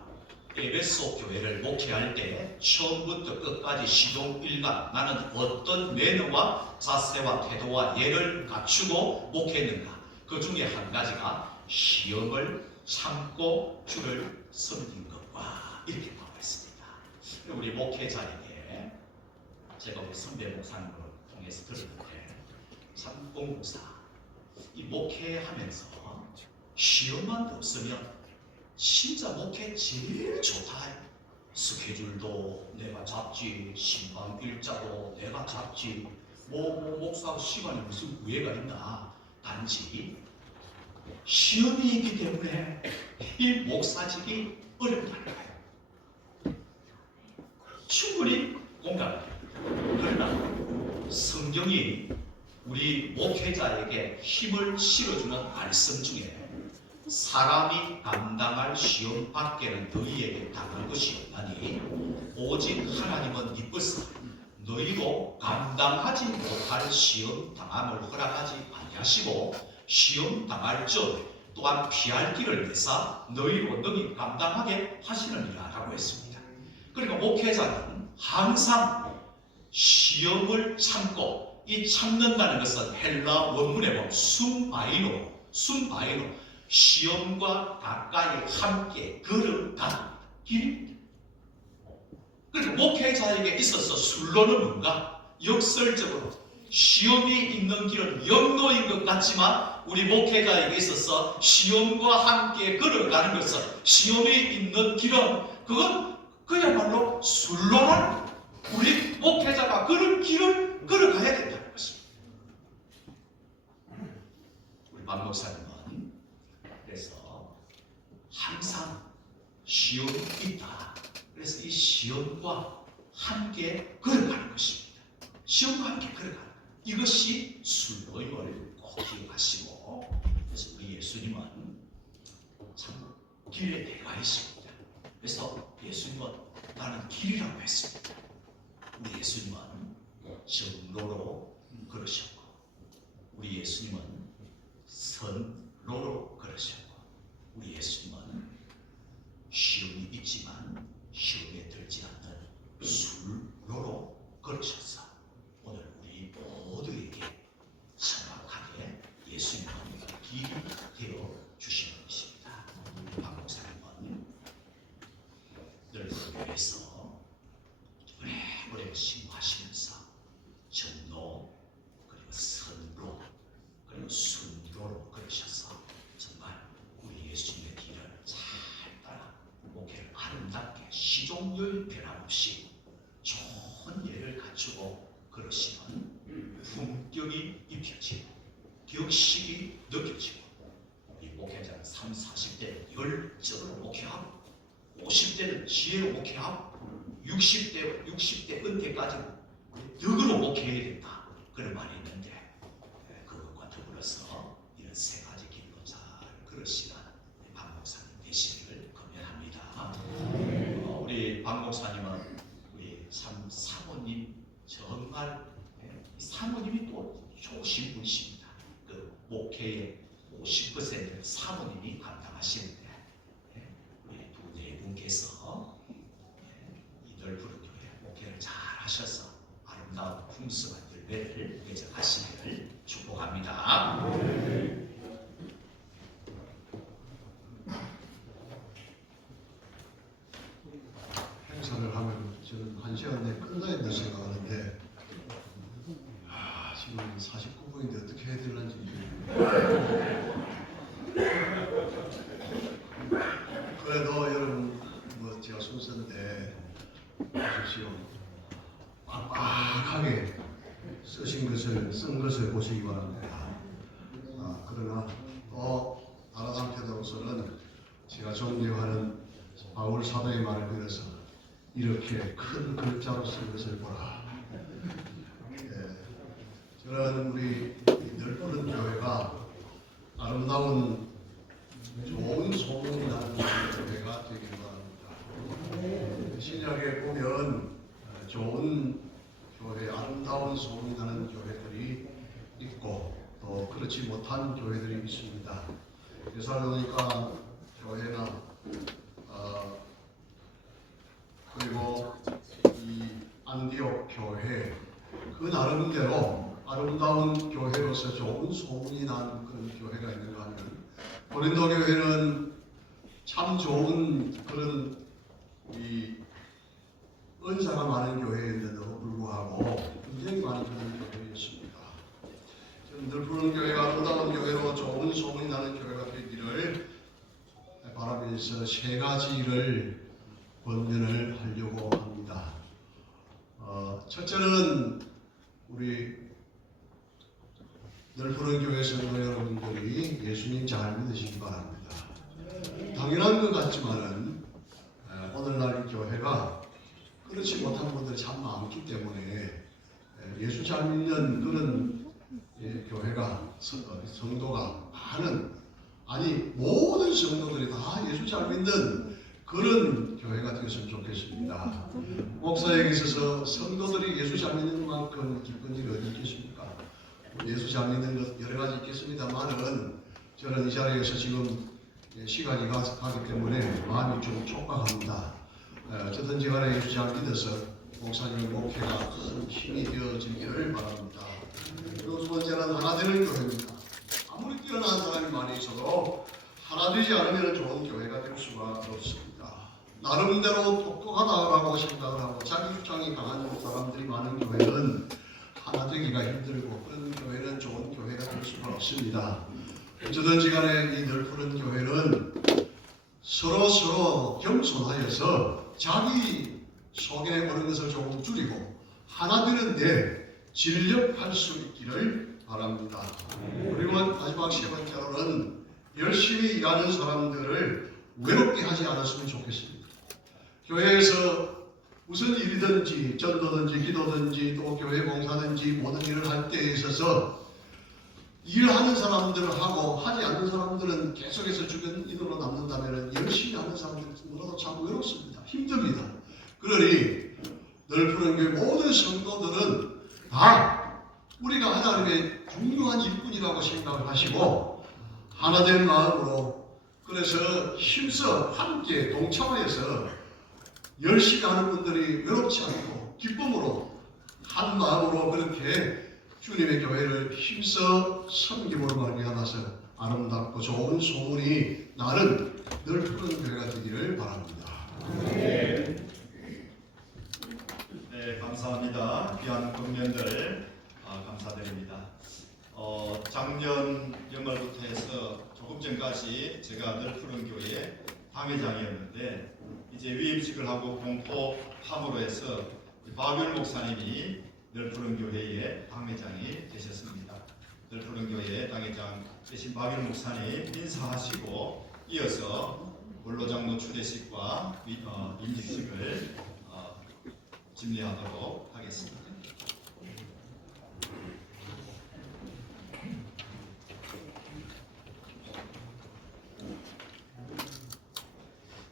에베소 교회를 목회할 때 처음부터 끝까지 시종 일관 나는 어떤 매너와 자세와 태도와 예를 갖추고 목회했는가. 그 중에 한 가지가 시험을 참고 주를 섬긴 것과 이렇게 나와있습니다. 우리 목회자에게 제가 우리 선배 목사님을 통해서 들었는데 참 공부사 이 목회하면서 시험만 없으면 진짜 목회 제일 좋다. 스케줄도 내가 잡지, 신방 일자도 내가 잡지, 목사 시간에 무슨 구애가 있나. 단지 시험이 있기 때문에 이 목사직이 어렵다는 거예요. 충분히 공감합니다. 그러나 성경이 우리 목회자에게 힘을 실어주는 말씀 중에 사람이 감당할 시험 밖에는 너희에게 당할 것이 없나니 오직 하나님은 이쁘사 너희로 감당하지 못할 시험 당함을 허락하지 아니하시고 시험 당할 적 또한 피할 길을 내사 너희로 능히 감당하게 하시느니라 라고 했습니다. 그러니까 목회자는 항상 시험을 참고 이 참는다는 것은 헬라 원문에 보면 숨바이노 순바이로 시험과 가까이 함께 걸어가는 길입니다. 그리고 목회자에게 있어서 순로는 뭔가? 역설적으로 시험이 있는 길은 영로인 것 같지만 우리 목회자에게 있어서 시험과 함께 걸어가는 것은 시험이 있는 길은 그건 그야말로 순로라는 우리 목회자가 그런 길을 걸어가야 된다는 것입니다. 우리 박 목사님은 그래서 항상 시험이 있다. 그래서 이 시험과 함께 걸어가는 것입니다. 시험과 함께 걸어가는 것. 이것이 순로임을 꼭 기억하시고, 그래서 우리 예수님은 참 길에 대가 있습니다. 그래서 예수님은 나는 길이라고 했습니다. 우리 예수님은 정로로 걸으셨고, 우리 예수님은 선로로 걸으셨고, 우리 예수님은 시험이 있지만 시험에 들지 않는 순로로 걸으셨어. 오늘 우리 모두에게 정확하게 예수님은 길이 되어 주시는 것입니다. 박 목사님은 늘 교회에서 오래 신고하시면서 정로 그리고 선로 그리고 순로로 걸으셔서 정말 우리 예수님의 길을 잘 따라 목회를 아름답게 시종률 변함없이 좋은 예를 갖추고 걸으시면 품격이 입혀지고 격식이 느껴지고 우리 목회자는 30, 40대는 열정으로 목회하고 50대는 지혜로 목회하고 60대 은퇴까지는 덕으로 목회해야 된다. 그런 말이 있는데 그것과 더불어서 이런 세 가지 길로 잘 걸으시는 박 목사님 되시기를 권면합니다. 우리 박 목사님은 우리 사모님 정말 사모님이 또 좋으신 분이십니다. 그 목회의 50%를 사모님이 감당하시는데 우리 두 네 분께서 이 넓은 교회 목회를 잘 하셔서 아름다운 풍성한 열매를 맺어가시기를 축복합니다. 행사를 하면 저는 1시간 내에 끝나야 된다 생각하는데 지금 49분인데 어떻게 해야 되는지 그래도 여러분 뭐 제가 순서인데 보십시오. 빡빡하게 쓴 것을 보시기 바랍니다. 그러나 또 다른 한편으로서는 제가 존경하는 바울 사도의 말을 빌어서 이렇게 큰 글자로 쓴 것을 보라. 저는 우리 넓은 교회가 아름다운 좋은 소문이 나는 교회가 되길 바랍니다. 신약에 보면 좋은 교회, 아름다운 소문이 나는 교회들이 있고 또 그렇지 못한 교회들이 있습니다. 데살로니가 교회나 그리고 이 안디옥 교회 그 나름대로 아름다운 교회로서 좋은 소문이 난 그런 교회가 있는가 하면 고린도 교회는 참 좋은 그런 이 은사가 많은 교회인데도 불구하고 굉장히 많은 그런 교회였습니다. 저는 늘 푸른 교회가 아름다운 교회로 좋은 소문이 나는 교회가 되기를 바라면서 세 가지를 권면을 하려고 합니다. 첫째는 우리 늘 푸른 교회 성도 여러분들이 예수님 잘 믿으시기 바랍니다. 당연한 것 같지만은 오늘날 이 교회가 그렇지 못한 분들이 참 많기 때문에 예수 잘 믿는 그런 교회가 성도가 많은 아니 모든 성도들이 다 예수 잘 믿는 그런 교회가 되었으면 좋겠습니다. 목사에게 있어서 성도들이 예수 잘 믿는 만큼 기쁜 일이 어디 있겠습니까? 예수 잘 믿는 것 여러 가지 있겠습니다만은 저는 이 자리에서 지금 시간이 가기 때문에 마음이 좀 촉박합니다. 어쨌든지 간에 예수 잘 믿어서 목사님의 목회가 큰 힘이 되어지기를 바랍니다. 그리고 두 번째는 하나 되는 교회입니다. 아무리 뛰어난 사람이 많이 받아들이지 않으면 좋은 교회가 될 수가 없습니다. 나름대로 똑똑하다라고 생각을 하고 자기 주장이 강한 사람들이 많은 교회는 하나 되기가 힘들고 그런 교회는 좋은 교회가 될 수가 없습니다. 어쩌든지 간에 이 널푸른 교회는 서로 겸손하여서 자기 속에 오는 것을 조금 줄이고 하나 되는데 진력할 수 있기를 바랍니다. 그리고 마지막 세 번째로는 열심히 일하는 사람들을 외롭게 하지 않았으면 좋겠습니다. 교회에서 무슨 일이든지 전도든지 기도든지 또 교회 봉사든지 모든 일을 할 때에 있어서 일하는 사람들하고 하지 않는 사람들은 계속해서 주변 인으로 남는다면 열심히 하는 사람들은 너무나도 참 외롭습니다. 힘듭니다. 그러니 널푸른 교회 모든 성도들은 다 우리가 하나님의 중요한 일꾼이라고 생각을 하시고 하나된 마음으로 그래서 힘써 함께 동참하여서 열심히 하는 분들이 외롭지 않고 기쁨으로 한 마음으로 그렇게 주님의 교회를 힘써 섬김으로 말미암아서 아름답고 좋은 소문이 나는 널푸른 교회가 되기를 바랍니다. 네, 감사합니다. 귀한 금년들 감사드립니다. 작년 연말부터 해서 조금 전까지 제가 널푸른 교회 당회장이었는데 이제 위임식을 하고 공포함으로 해서 박윤 목사님이 널푸른 교회의 당회장이 되셨습니다. 널푸른 교회의 당회장 되신 박윤 목사님 인사하시고 이어서 원로장로 추대식과 임직식을 진리하도록 하겠습니다.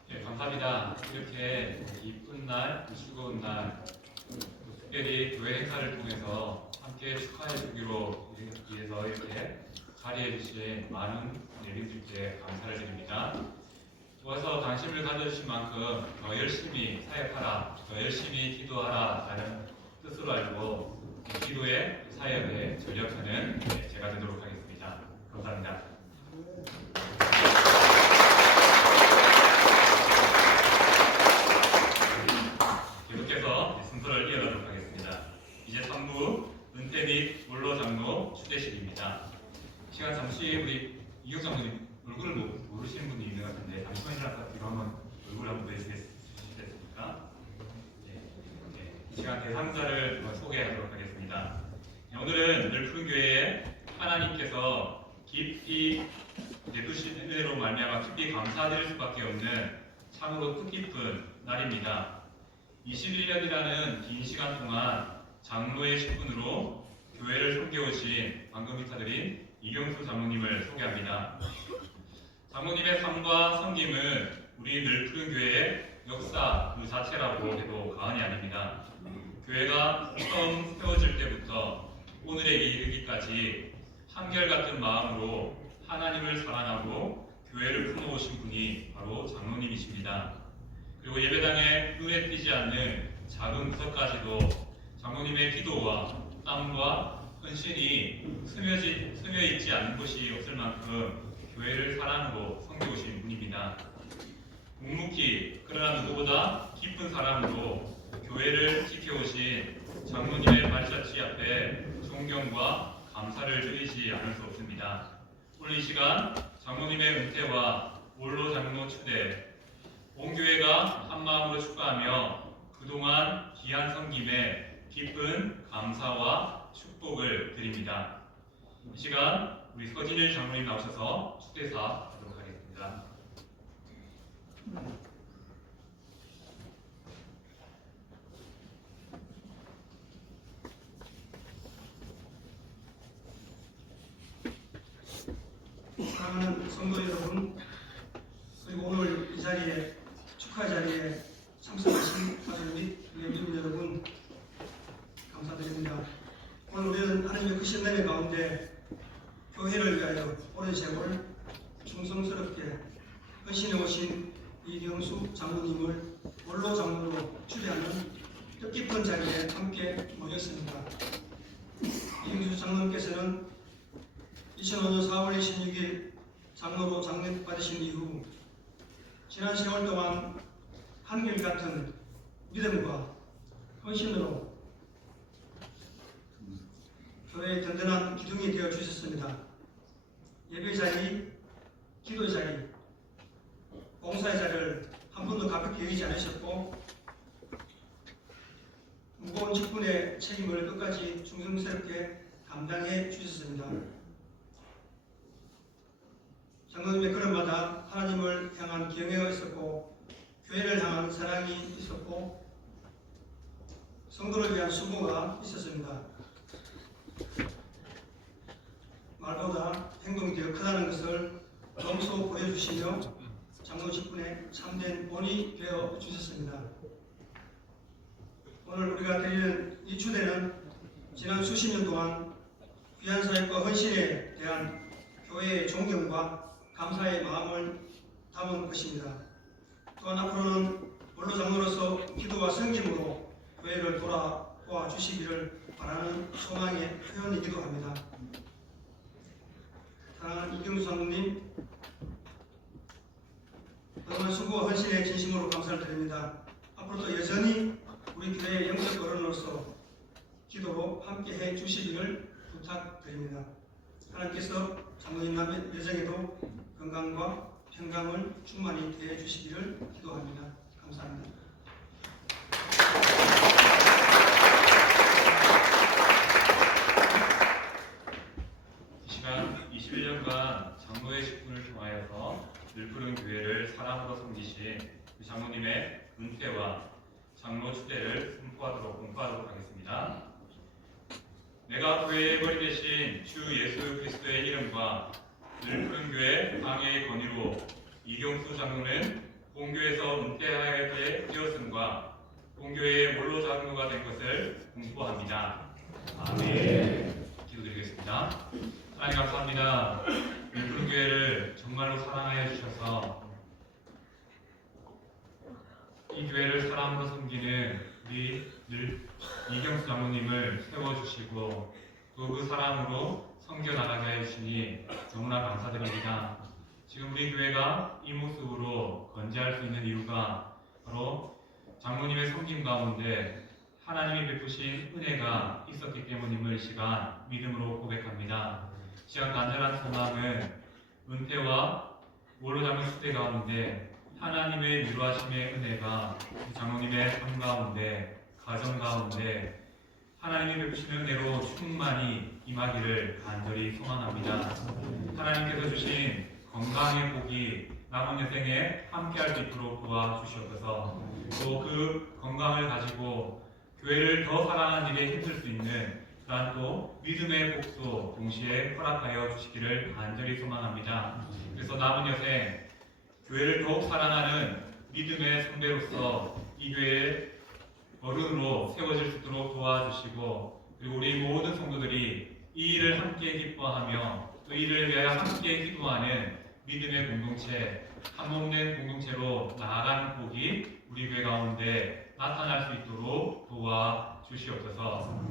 네, 감사합니다. 이렇게 이쁜 날, 즐거운 날, 특별히 교회 행사를 통해서 함께 축하해 주기로 위해서 이렇게 자리해 주신 많은 예비들께 감사를 드립니다. 도와서 관심을 가져주신 만큼 더 열심히 사역하라, 더 열심히 기도하라 라는 뜻으로 알고 기도의 사역에 전력하는 제가 되도록 하겠습니다. 감사합니다. 계속해서 순서를 이어가도록 하겠습니다. 이제 3부 은퇴 및 원로 장로 추대식입니다. 시간 잠시 우리 이경 장로님 얼굴을 모르시는 분이 있는 것 같은데 잠시만요. 아까 뒤로 한번 얼굴 한번 보여주시겠습니까? 이 시간 대상자를 소개하도록 하겠습니다. 오늘은 널푸른 교회에 하나님께서 깊이 내두신 은혜로 말미암아 깊이 감사드릴 수밖에 없는 참으로 뜻깊은 날입니다. 21년이라는 긴 시간 동안 장로의 직분으로 교회를 섬겨오신 방금 인사드린 이경수 장로님을 소개합니다. 장로님의 삶과 섬김은 우리 널푸른 교회의 역사 그 자체라고 해도 과언이 아닙니다. 교회가 처음 세워질 때부터 오늘에 이르기까지 한결같은 마음으로 하나님을 사랑하고 교회를 품어오신 분이 바로 장로님이십니다. 그리고 예배당에 눈에 띄지 않는 작은 구석까지도 장로님의 기도와 땀과 헌신이 스며있지 않은 곳이 없을 만큼 교회를 사랑으로 섬겨오신 분입니다. 묵묵히 그러나 누구보다 깊은 사랑으로 교회를 지켜오신 장로님의 발자취 앞에 존경과 감사를 드리지 않을 수 없습니다. 오늘 이 시간 장로님의 은퇴와 원로 장로 추대 온 교회가 한 마음으로 축하하며 그동안 귀한 섬김에 깊은 감사와 축복을 드립니다. 이 시간 우리 서진일 장로님 나오셔서 축대사 하도록 하겠습니다. 사랑하는 성도 여러분, 그리고 오늘 이 자리에 축하 자리에 참석하신 가족 및 예비군 여러분 감사드립니다. 오늘 우리는 하나님의 크신 은혜 가운데 교회를 위하여 오랜 세월 충성스럽게 헌신해 오신 이경수 장로님을 원로 장로로 추대하는 뜻깊은 자리에 함께 모였습니다. 이경수 장로님께서는 2005년 4월 26일 장로로 장례받으신 이후 지난 세월 동안 한결같은 믿음과 헌신으로 교회의 든든한 기둥이 되어 주셨습니다. 예배 자리, 기도 자리, 봉사의 자리를 한 번도 가볍게 여기지 않으셨고 무거운 직분의 책임을 끝까지 충성스럽게 감당해 주셨습니다. 장로님의 걸음마다 하나님을 향한 경외가 있었고 교회를 향한 사랑이 있었고 성도를 위한 수고가 있었습니다. 말보다 행동이 더 크다는 것을 몸소 보여주시며 장로 직분의 참된 본이 되어 주셨습니다. 오늘 우리가 드리는 이 주대는 지난 수십 년 동안 귀한 사역과 헌신에 대한 교회의 존경과 감사의 마음을 담은 것입니다. 또한 앞으로는 원로 장로로서 기도와 섬김으로 교회를 돌아보아 주시기를 바라는 소망의 표현이기도 합니다. 사랑하는 이경수 장로님, 그동안 수고와 헌신에 진심으로 감사를 드립니다. 앞으로도 여전히 우리 교회의 영적 어른으로서 기도로 함께해 주시기를 부탁드립니다. 하나님께서 장로님 여정에도 건강과 평강을 충만히 대해 주시기를 기도합니다. 감사합니다. 이 시간 21년간 장로의 직분을 통하여서 늘푸른 교회를 사랑으로 섬기신 그 장로님의 은퇴와 장로 추대를 공포하도록 하겠습니다. 내가 교회의 머리 대신 주 예수 그리스도의 이름과 늘푸른 교회 방해의 건의로 이경수 장로는 본교에서 은퇴하게 되었음과 본교의 원로 장로가 된 것을 공포합니다. 아멘. 기도드리겠습니다. 하나님 감사합니다. 늘푸른 교회를 정말로 사랑하여 주셔서 이 교회를 사랑으로 섬기는 우리 이경수 장로님을 세워주시고 또 그 사랑으로 섬겨나가게 해주시니 너무나 감사드립니다. 지금 우리 교회가 이 모습으로 건재할 수 있는 이유가 바로 장로님의 섬김 가운데 하나님이 베푸신 은혜가 있었기 때문임을 이 시간 믿음으로 고백합니다. 이 시간 간절한 소망은 은퇴와 원로 장로 시대 가운데 하나님의 위로하심의 은혜가 장로님의 삶 가운데 가정 가운데 하나님이 베푸시는 은혜로 충만히 임하기를 간절히 소망합니다. 하나님께서 주신 건강의 복이 남은 여생에 함께할 수 있도록 도와주시옵소서. 또 그 건강을 가지고 교회를 더 사랑하는 일에 힘쓸 수 있는 그러한 또 믿음의 복도 동시에 허락하여 주시기를 간절히 소망합니다. 그래서 남은 여생 교회를 더욱 사랑하는 믿음의 선배로서 이 교회의 어른으로 세워질 수 있도록 도와주시고 그리고 우리 모든 성도들이 이 일을 함께 기뻐하며 또 이 일을 위하여 함께 기도하는 믿음의 공동체, 한몸된 공동체로 나아가는 복이 우리 교회 가운데 나타날 수 있도록 도와주시옵소서.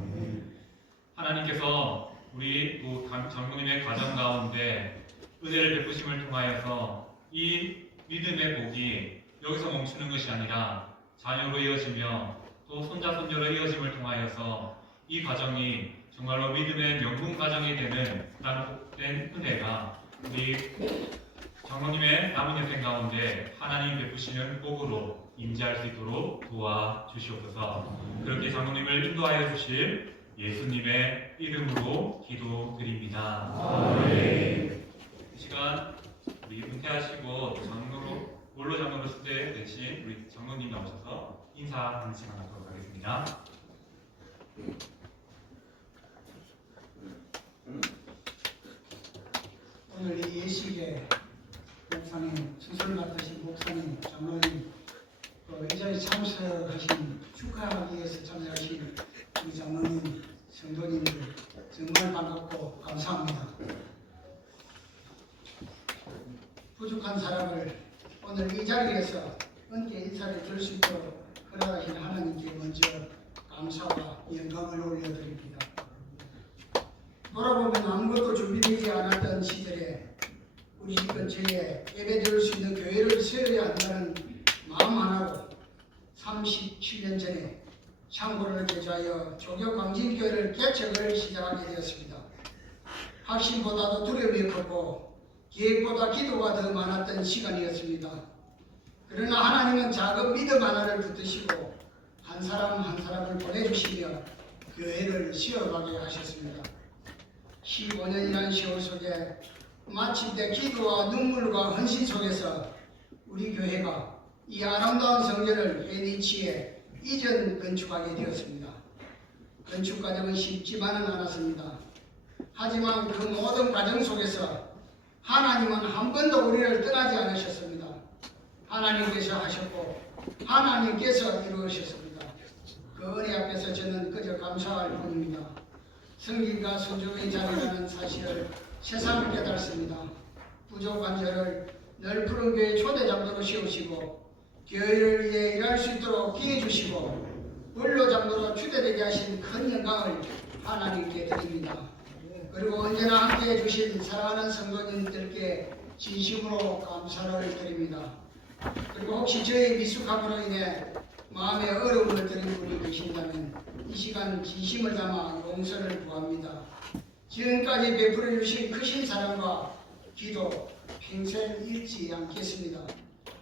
하나님께서 우리 장로님의 가정 가운데 은혜를 베푸심을 통하여서 이 믿음의 복이 여기서 멈추는 것이 아니라 자녀로 이어지며 또 손자 손녀로 이어짐을 통하여서 이 가정이 정말로 믿음의 명분 가정이 되는 그런 복된 은혜가 우리 장로님의 남은 여생 가운데 하나님 베푸시는 복으로 임재할 수 있도록 도와주시옵소서. 그렇게 장로님을 인도하여 주실 예수님의 이름으로 기도드립니다. 아멘. 이 시간 우리 은퇴하시고 장로로 원로 장로로 수대 되신 우리 장로님 나오셔서 인사하는 시간 갖도록 하겠습니다. 오늘 이 예식에 목사님, 수술 맡으신 목사님, 장로님, 이 자리에 참석하신 축하하기 위해서 참여하신 우리 장로님, 성도님들 정말 반갑고 감사합니다. 부족한 사람을 오늘 이 자리에서 은혜 인사를 들 수 있도록 허락하신 하나님께 먼저 감사와 영광을 올려드립니다. 돌아보면 아무것도 준비되지 않았던 시절에 우리 집 근처에 예배드릴 수 있는 교회를 세워야 한다는 마음 하나로 37년 전에 창고를 개조하여 조교광진교회를 개척을 시작하게 되었습니다. 확신보다도 두려움이 컸고 계획보다 기도가 더 많았던 시간이었습니다. 그러나 하나님은 작은 믿음 하나를 붙드시고 한 사람 한 사람을 보내주시며 교회를 세워가게 하셨습니다. 15년이라는 세월 속에 마침내 기도와 눈물과 헌신 속에서 우리 교회가 이 아름다운 성전을 회니치에 이전 건축하게 되었습니다. 건축 과정은 쉽지만은 않았습니다. 하지만 그 모든 과정 속에서 하나님은 한 번도 우리를 떠나지 않으셨습니다. 하나님께서 하셨고 하나님께서 이루으셨습니다. 그 은혜 앞에서 저는 그저 감사할 뿐입니다. 성김과 순종의 자리라는 사실을 세상을 깨달습니다. 부족한 저를 늘 푸른 교회 초대장로로 세우시고 교회를 위해 일할 수 있도록 기회 주시고 원로장로로 추대되게 하신 큰 영광을 하나님께 드립니다. 그리고 언제나 함께해 주신 사랑하는 성도님들께 진심으로 감사를 드립니다. 그리고 혹시 저의 미숙함으로 인해 마음에 어려움을 드린 분이 계신다면 이 시간 진심을 담아 용서를 구합니다. 지금까지 베풀어 주신 크신 사랑과 기도 평생 잃지 않겠습니다.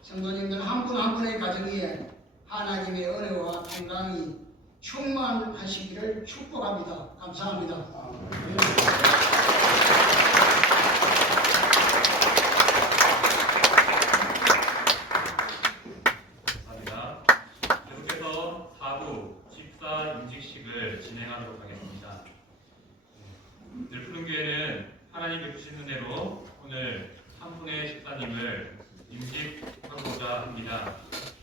성도님들 한 분 한 분의 가정 위에 하나님의 은혜와 평강이 충만하시기를 축복합니다. 감사합니다. 감사합니다. 계속해서 4부 집사 임직식을 진행하도록 하겠습니다. 늘 푸른 교회는 하나님 베푸신 은혜로 오늘 한 분의 집사님을 임직하고자 합니다.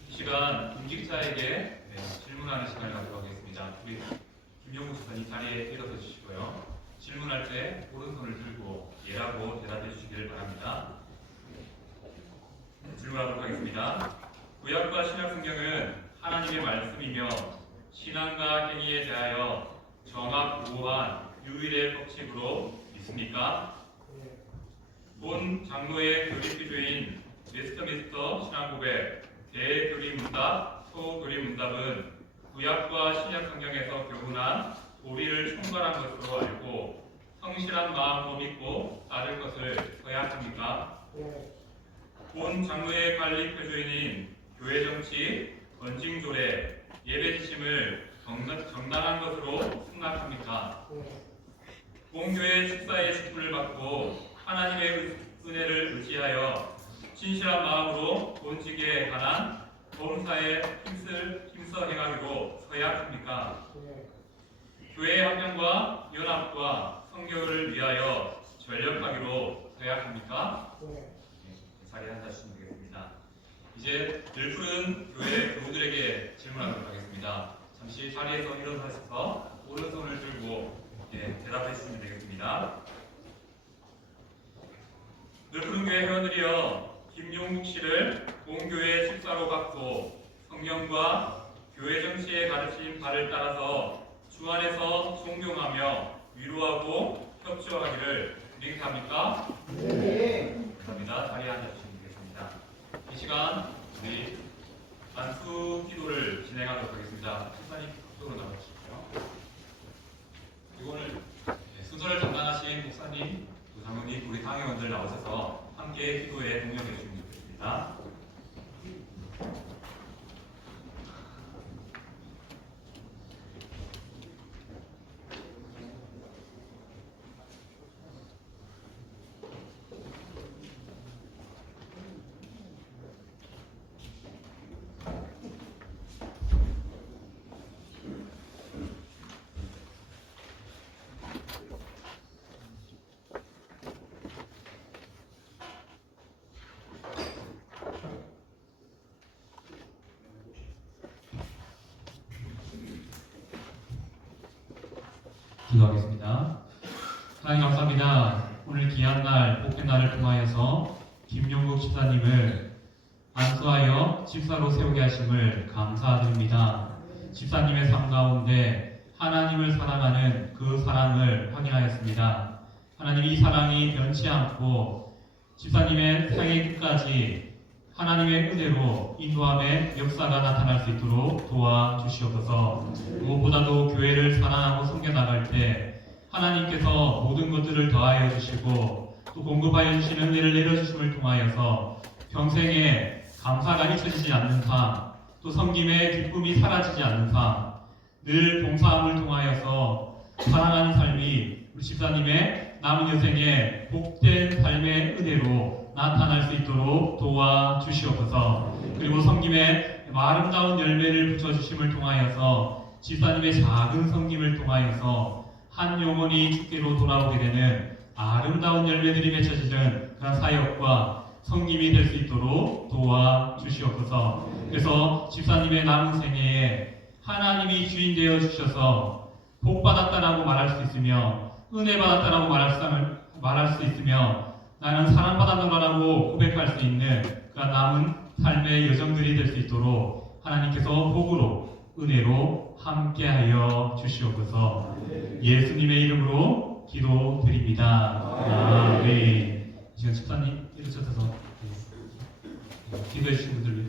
이 시간 임직자에게 질문하는 시간을 갖도록 하겠습니다. 우리 김용우 집사님 자리에 일어서 주시고요. 질문할 때 오른손을 들고 예라고 대답해 주시기를 바랍니다. 질문하도록 하겠습니다. 구약과 신약 성경은 하나님의 말씀이며 신앙과 행위에 대하여 정확무한 유일의 법칙으로 믿습니까? 본 장로의 교리표조인 웨스트민스터 신앙고백 대교리문답, 소교리문답은 구약과 신약 성경에서 교훈한 도리를 총괄한 것으로 알고 성실한 마음으로 믿고 따를 것을 서약합니까? 본 장로의 관리 표조인인 교회 정치, 건징조례, 예배 지침을 정당한 것으로 승낙합니까? 본교회 축사의 직분을 받고 하나님의 은혜를 의지하여 진실한 마음으로 본직에 관한 봉사에 힘써 행하기로 서약합니까? 교회 환경과 연합과 성교를 위하여 전력하기로 서약합니까? 자리에 앉아주시면 되겠습니다. 이제 늘 푸른 교회 교우들에게 질문하도록 하겠습니다. 잠시 자리에서 일어나셔서 오른손을 들고 대답해 주시면 되겠습니다. 늘 푸른 교회 회원들이여, 김용국 씨를 본교회 집사로 갖고 성경과 교회 정치의 가르침 바를 따라서 주 안에서 존경하며 위로하고 협조하기를 맹세합니까? 네. 감사합니다. 자리에 앉아주시면 되겠습니다. 이 시간 우리 안수 기도를 진행하도록 하겠습니다. 신사님 쪽으로 나와주시고요. 그리고 오늘 순서를 담당하신 목사님, 장로님, 우리 당회원들 나오셔서 함께 기도에 동역해 주시면 좋겠습니다. 기도하겠습니다. 하나님 감사합니다. 오늘 귀한 날, 복된 날을 통하여서 김용국 집사님을 안수하여 집사로 세우게 하심을 감사드립니다. 집사님의 삶 가운데 하나님을 사랑하는 그 사랑을 확인하였습니다. 하나님, 이 사랑이 변치 않고 집사님의 생애 끝까지 하나님의 은혜로 인도함의 역사가 나타날 수 있도록 도와주시옵소서. 무엇보다도 교회를 사랑하고 섬겨나갈 때 하나님께서 모든 것들을 더하여 주시고 또 공급하여 주시는 은혜를 내려주심을 통하여서 평생에 감사가 잊혀지지 않는 삶, 또 섬김의 기쁨이 사라지지 않는 삶, 늘 봉사함을 통하여서 사랑하는 삶이 우리 집사님의 남은 여생에 복된 삶의 은혜로 나타날 수 있도록 도와주시옵소서. 그리고 섬김의 아름다운 열매를 붙여주심을 통하여서 집사님의 작은 섬김을 통하여서 한 영혼이 주께로 돌아오게 되는 아름다운 열매들이 맺혀지는 그런 사역과 섬김이 될 수 있도록 도와주시옵소서. 그래서 집사님의 남은 생애에 하나님이 주인 되어 주셔서 복 받았다라고 말할 수 있으며 은혜 받았다라고 말할 수 있으며 나는 사랑받았노라라고 고백할 수 있는 그런 남은 삶의 여정들이 될 수 있도록 하나님께서 복으로 은혜로 함께하여 주시옵소서. 예수님의 이름으로 기도드립니다. 아멘. 지금 집사님 일어서서 기도해 주신 분들 위해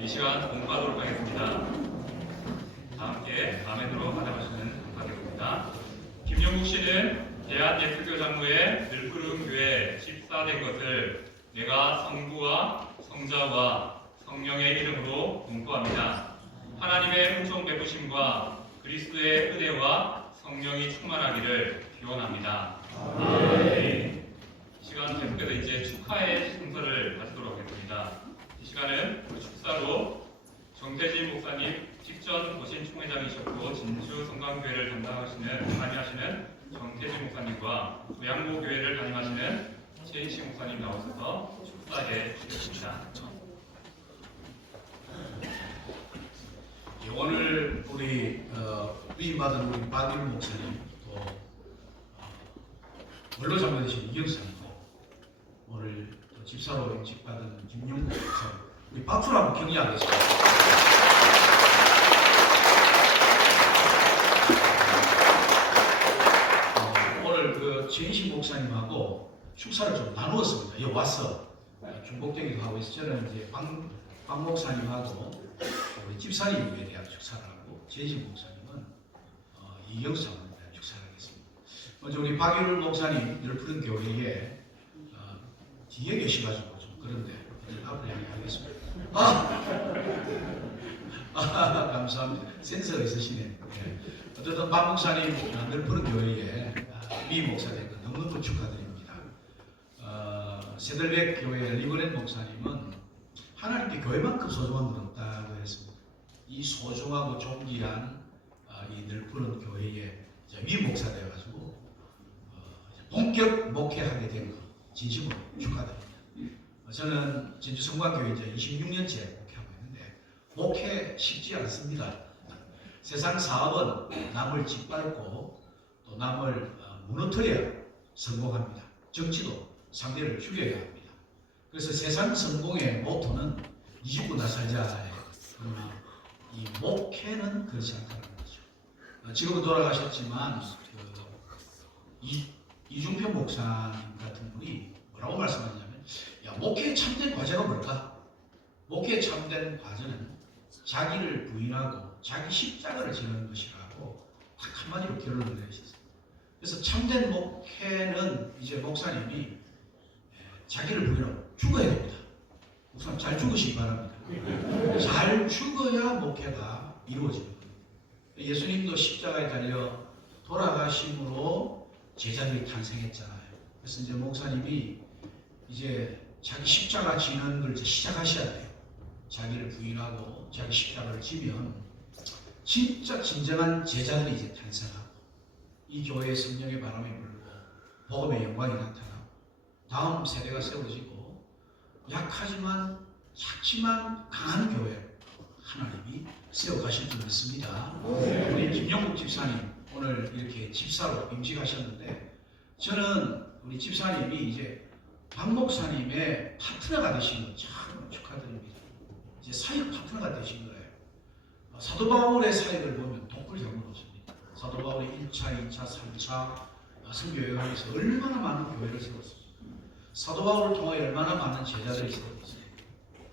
이 시간 공부하도록 하겠습니다. 다 함께 아멘으로 받아가시는 하겠습니다. 김영국 씨는 대한예수교장로회 늘푸른교회 집사된 것을 내가 성부와 성자와 성령의 이름으로 공포합니다. 하나님의 은총 베푸심과 그리스도의 은혜와 성령이 충만하기를 기원합니다. 아멘. 이 시간 계속해서 이제 축하의 순서를 가지도록 하겠습니다. 이 시간은 우리 축사로 정태진 목사님 직전 거신 총회장이셨고 진주 성강교회를 담임하시는 정태진 목사님과 양모교회를 담임하시는 최인식 목사님 나오셔서 축사해 주시겠습니다. 오늘 우리 위임받은 우리 박일 목사님 또 원로 장로되신 이경사님도 오늘 또 집사로 임직받은 김용국 목사님 우리 박수로 한번 격려하겠습니다. 오늘 그 최인식 목사님하고 축사를 좀 나누었습니다. 여기 와서 중복되기도 하고 있어. 저는 이제 박 목사님하고 우리 집사님에 대한 축사를 하고 최인식 목사님은 이경수 장로에 대한 축사를 하겠습니다. 먼저 우리 박일울 목사님 늘푸른 교회에 뒤에 계셔가지고 좀 그런데 앞으로 이야기하겠습니다. 감사합니다. 센서가 있으시네. 네. 어쨌든 박 목사님 늘푸른 교회에 미 목사 된 거 너무너무 축하드립니다. 세들백 교회 리버렌 목사님은 하나님께 교회만큼 소중한 건 없다고 했습니다. 이 소중하고 존귀한 이 늘푸른 교회에 위 목사 되어가지고 본격 목회하게 된 거 진심으로 축하드립니다. 저는 진주 성광교회 이제 26년째 목회하고 있는데 목회 쉽지 않습니다. 세상 사업은 남을 짓밟고 또 남을 무너뜨려야 성공합니다. 정치도 상대를 죽여야 합니다. 그래서 세상 성공의 모토는 네 죽고 나 살자예요. 그러나 이 목회는 그렇지 않다는 거죠. 지금은 돌아가셨지만 이중평 목사님 같은 분이 뭐라고 말씀하냐면 목회의 참된 과제가 뭘까? 목회의 참된 과제는 자기를 부인하고 자기 십자가를 지는 것이라고 딱 한마디로 결론을 내리셨어요. 그래서 참된 목회는 이제 목사님이 자기를 부인하고 죽어야 됩니다. 목사님 잘 죽으시기 바랍니다. 잘 죽어야 목회가 이루어지는 겁니다. 예수님도 십자가에 달려 돌아가심으로 제자들이 탄생했잖아요. 그래서 이제 목사님이 이제 자기 십자가 지는 걸 이제 시작하셔야 돼요. 자기를 부인하고 자기 십자가를 지면 진짜 진정한 제자들이 이제 탄생하고 이 교회에 성령의 바람이 불고 복음의 영광이 나타나고 다음 세대가 세워지고 약하지만 작지만 강한 교회 하나님이 세워가실 줄 믿습니다. 우리 김영국 집사님 오늘 이렇게 집사로 임직하셨는데 저는 우리 집사님이 이제 박 목사님의 파트너가 되신 거 참 축하드립니다. 이제 사역 파트너가 되신 거예요. 사도 바울의 사역을 보면 독불장군이십니다. 사도 바울이 1차, 2차, 3차 선교여행하면서 얼마나 많은 교회를 세웠습니까? 사도 바울을 통하여 얼마나 많은 제자들이 세웠습니까?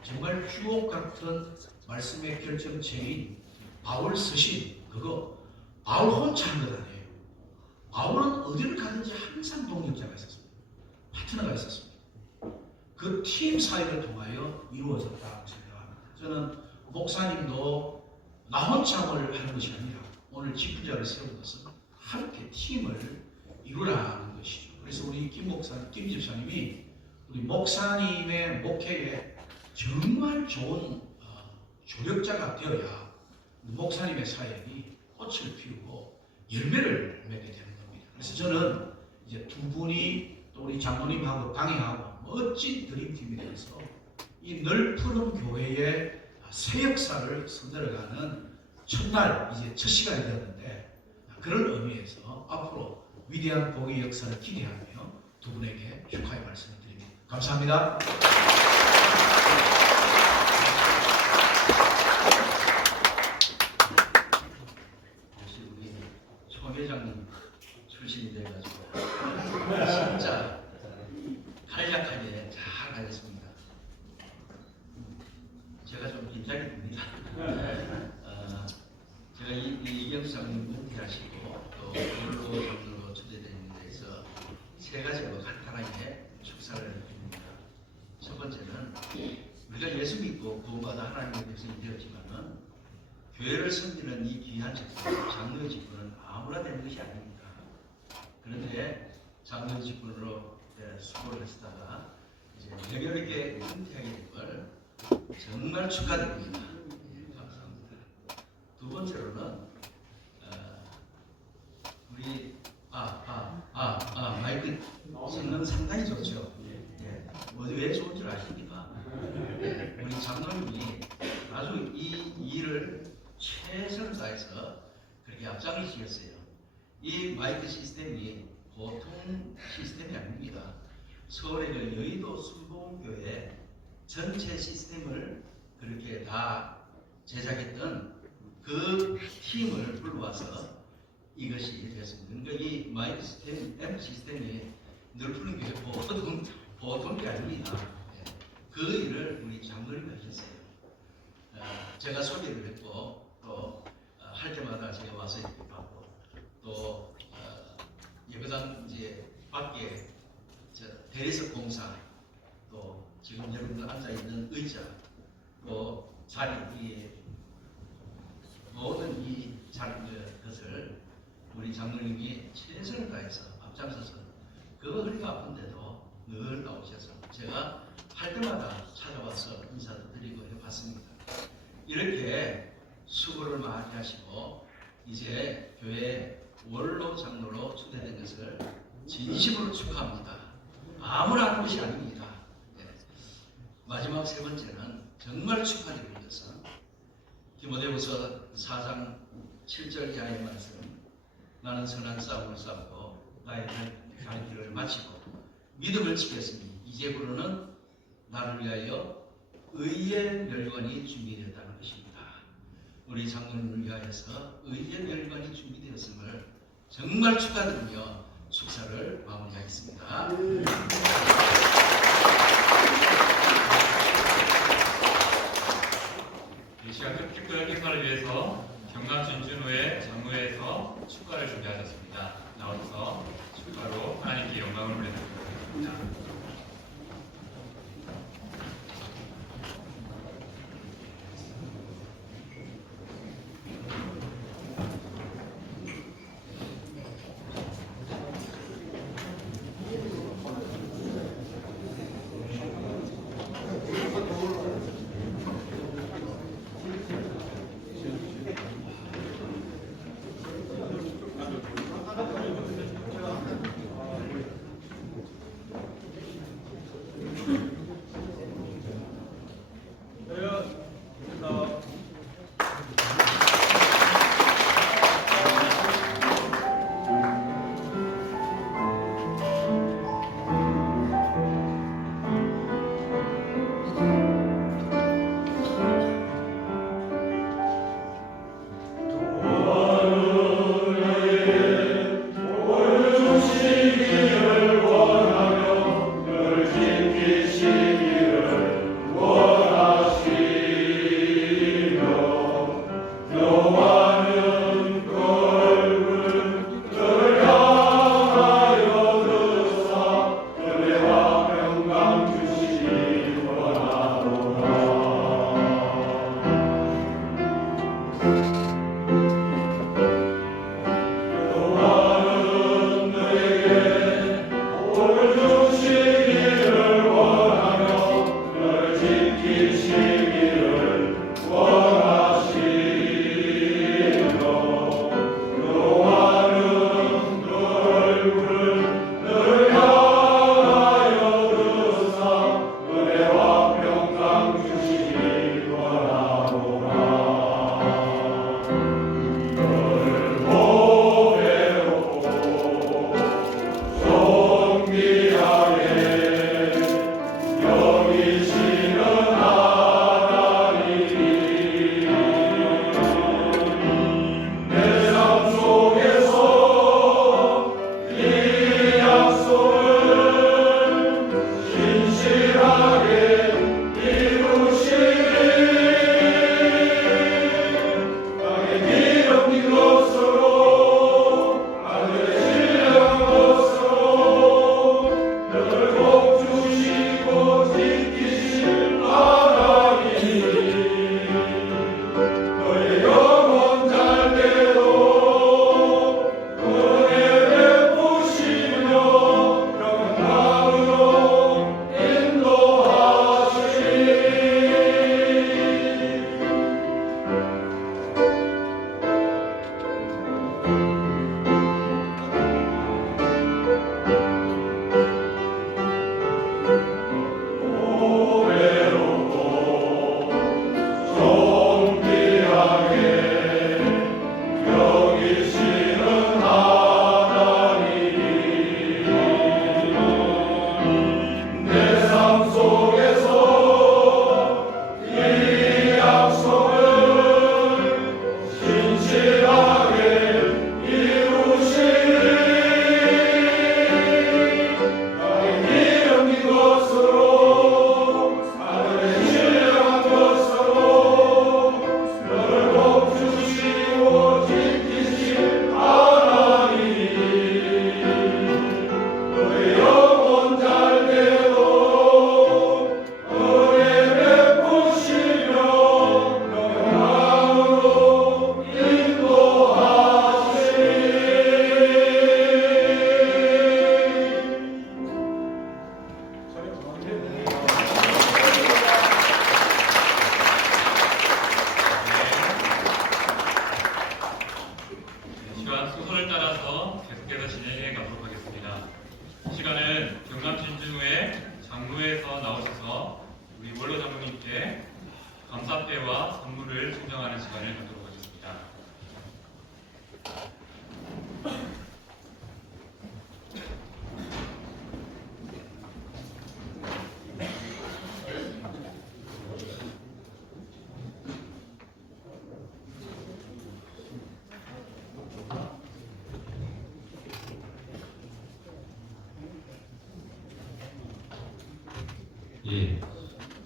정말 주옥 같은 말씀의 결정체인 바울 서신 그거 바울 혼자 한 것 아니에요. 바울은 어디를 가든지 항상 동역자가 있었습니다. 파트너가 있었습니다. 그 팀 사역을 통하여 이루어졌다고 생각합니다. 저는 목사님도 나 혼자를 하는 것이 아니라 오늘 집회자를 세운 것은 함께 팀을 이루라는 것이죠. 그래서 우리 김 집사님이 우리 목사님의 목회에 정말 좋은 조력자가 되어야 목사님의 사역이 꽃을 피우고 열매를 맺게 되는 겁니다. 그래서 저는 이제 두 분이 또 우리 장로님하고 당회하고 멋진 드림팀이 되어서 이 넓은 교회의 새 역사를 선들어가는 첫날 이제 첫 시간이 되었는데 그런 의미에서 앞으로 위대한 복의 역사를 기대하며 두 분에게 축하의 말씀을 드립니다. 감사합니다. 역시 우리 송 회장님 출신이 돼가지고 진짜 간략하게 잘 가겠습니다. 제가 좀 긴장이 됩니다. 제가 이경수 장님 은퇴하시고 또 원로 장로로 초대되는 데서 세 가지로 간단하게 축사를 드립니다. 첫 번째는 우리가 예수 믿고 구원받아 하나님의 백성이 되었지만은 교회를 섬기는 이 귀한 직분, 장로의 직분은 아무나 되는 것이 아닙니다. 그런데 장로의 직분으로 수고를 하시다가 이제 여겨에게 은퇴하게 된 걸 정말 축하드립니다. 예, 감사합니다. 두 번째로는 우리 마이크 성능 상당히 좋죠. 예, 왜 좋은 줄 아십니까? 우리 장로님이 아주 이 일을 최선을 다해서 그렇게 앞장이시겠어요. 이 마이크 시스템이 보통 시스템이 아닙니다. 서울의 그 여의도 순복음교회 전체 시스템을 그렇게 다 제작했던 그 팀을 불러와서 이것이 됐습니다. 그러니까 이 마이크 시스템, 앰프 시스템이 넓은 게 보통이 아닙니다. 그 일을 우리 장로님이 하셨어요. 제가 소개를 했고 또 할 때마다 제가 와서 이렇게 받고 또 예배당 이제 밖에 대리석 공사 또 지금 여러분들 앉아 있는 의자 또 자리 이 모든 이 것을 우리 장로님이 최선을 다해서 앞장서서 그 허리가 아픈데도 늘 나오셔서 제가 할 때마다 찾아와서 인사도 드리고 해봤습니다. 이렇게 수고를 많이 하시고 이제 교회 원로 장로로 초대된 것을 진심으로 축하합니다. 아무나 하는 것이 아닙니다. 예. 마지막 세 번째는 정말 축하드리는 것은 디모데후서 4장 7절 이하의 말씀 나는 선한 싸움을 싸우고 나의 갈 길을 마치고 믿음을 지켰으니 이제부로는 나를 위하여 의의 멸관이 준비되었다는 것입니다. 우리 장로님을 위하여서 의의 멸관이 준비되었음을 정말 축하드리며 축사를 마무리하겠습니다. 이 시간 특별 행사를 위해서 경남 진준호의 장로회에서 축가를 준비하셨습니다. 나와서 축가로 하나님께 영광을 올려드립니다.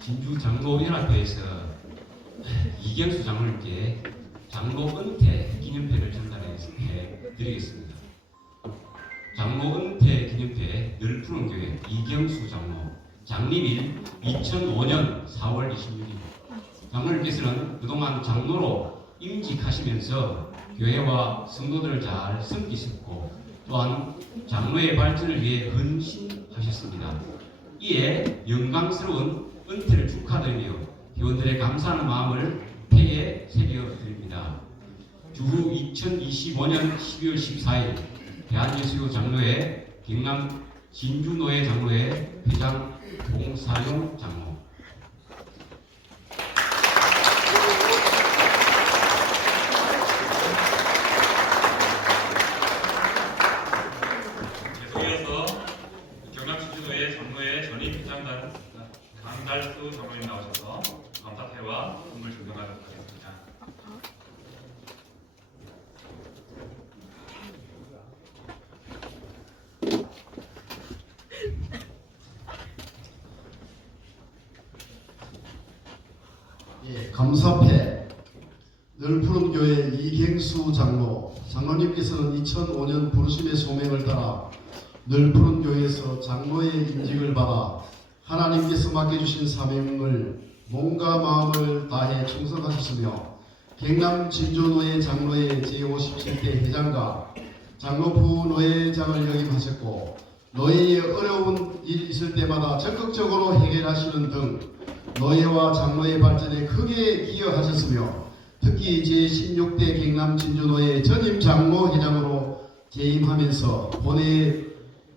진주장로연합회에서 이경수 장로님께 장로 은퇴 기념패를 전달해 드리겠습니다. 장로 은퇴 기념패 늘푸른교회 이경수 장로 장립일 2005년 4월 26일. 장로님께서는 그동안 장로로 임직하시면서 교회와 성도들을 잘 섬기셨고 또한 장로의 발전을 위해 헌신하셨습니다. 이에 영광스러운 은퇴를 축하드리며 회원들의 감사하는 마음을 폐에 새겨드립니다. 주후 2025년 12월 14일 대한예수교 장로회 경남 진주노회 장로회 회장 봉사용 장로. 계속이어서 경남 진주노회 장로회 전임 회장 강달수 장로님 나오셔서 감사패와 선물 증정하도록 하겠습니다. 예, 감사패 늘푸른 교회 이경수 장로님께서는 2005년 부르심의 소명을 따라 늘푸른 교회에서 장로의 임직을 받아 하나님께서 맡겨주신 사명을 몸과 마음을 다해 충성하셨으며 경남 진주노회 장로회 제57대 회장과 장로부 노회장을 역임하셨고 노회에 어려운 일이 있을 때마다 적극적으로 해결하시는 등 노회와 장로의 발전에 크게 기여하셨으며 특히 제16대 경남 진주노회 전임 장로 회장으로 재임하면서 본회의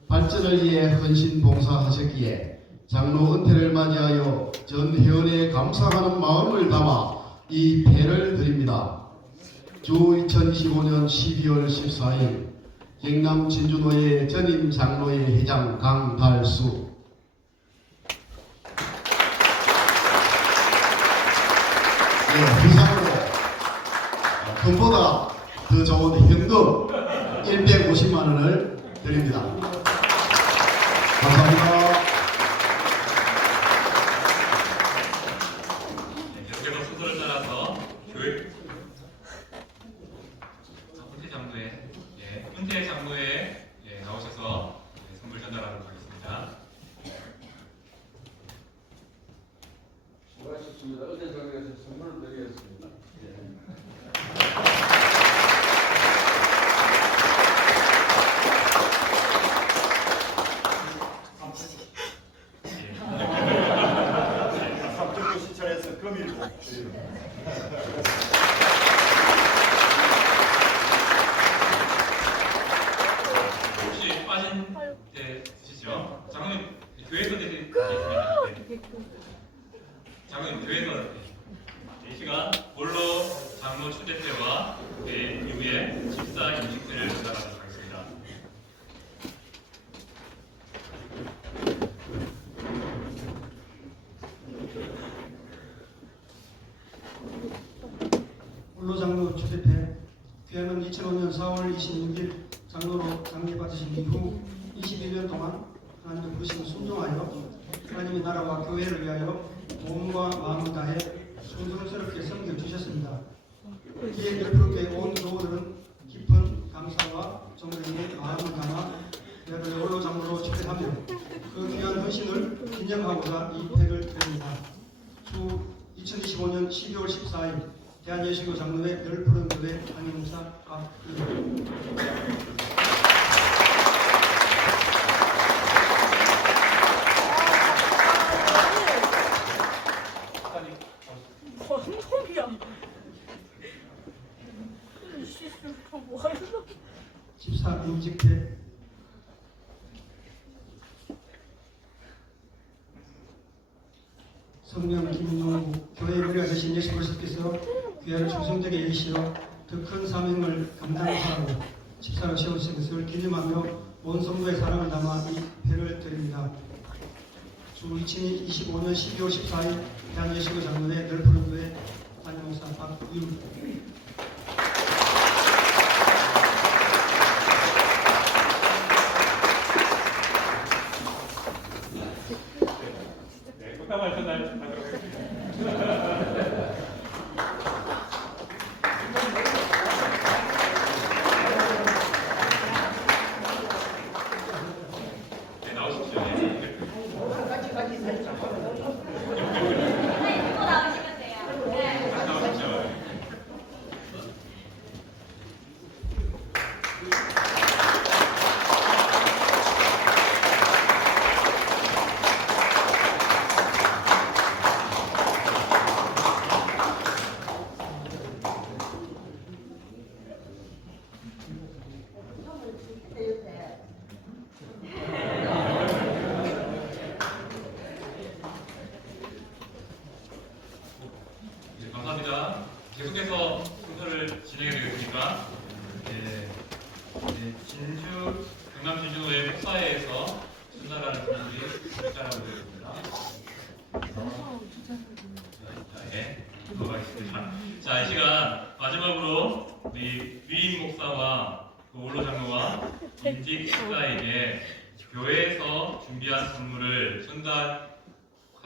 발전을 위해 헌신 봉사하셨기에 장로 은퇴를 맞이하여 전 회원의 감사하는 마음을 담아 이 패를 드립니다. 주 2025년 12월 14일 경남 진주노회 전임 장로회 회장 강달수. 후상으로 금보다 더 좋은 현금 150만 원을 드립니다. 감사합니다. 계속해서 순서를 따라서 교회 은퇴 장로회 은퇴 장로회 나오셔서 선물 전달하도록 하겠습니다. 수고하셨습니다. 어제 장에서 선물을 드리겠습니다. 삼천포 시찰에서 금일고 혹시 빠진 데 있으시죠? 장로님 교회에서 드리겠습니다. 장로님 교회에서 이 시간 본로 장로 초대패와 이후에 집사 임직패를 전달하도록 하겠습니다. 원로장로 초대패 교회는 2005년 4월 26일 장로로 장례받으신 이후 21년 동안 하나님의 부르심을 순종하여 하나님의 나라와 교회를 위하여 몸과 마음을 다해 충성스럽게 섬겨주셨습니다. 이에 늘푸른교회 온 교우들은 깊은 감사와 존경의 마음을 담아 그를 원로장로로 초대하며 그 귀한 헌신을 기념하고자 이 패를 드립니다. 주 2025년 12월 14일 대한예수교 장로회 늘푸른 교회 한영사 박의호. 집사 임직패 성명 김용구 교회의 머리가 되신 예수 그리스도께서 교회를 충성되게 예시로 더 큰 사명을 감당하라고 집사로 세우신 것을 기념하며 온 성도의 사랑을 담아 이 패를 드립니다. 주 2025년 12월 14일 대한예수교 장로회 늘푸른 교회 한영사 박의호. 꽃다발 전달하도록 감사합니다. 진주 경남 진주의 목사회에서 전달하는 분들이 있다라고 되었습니다. 넘어가겠습니다. 자, 이 시간 마지막으로 우리 위임 목사와 원로 장로와 임직 목사에게 교회에서 준비한 선물을 전달하려고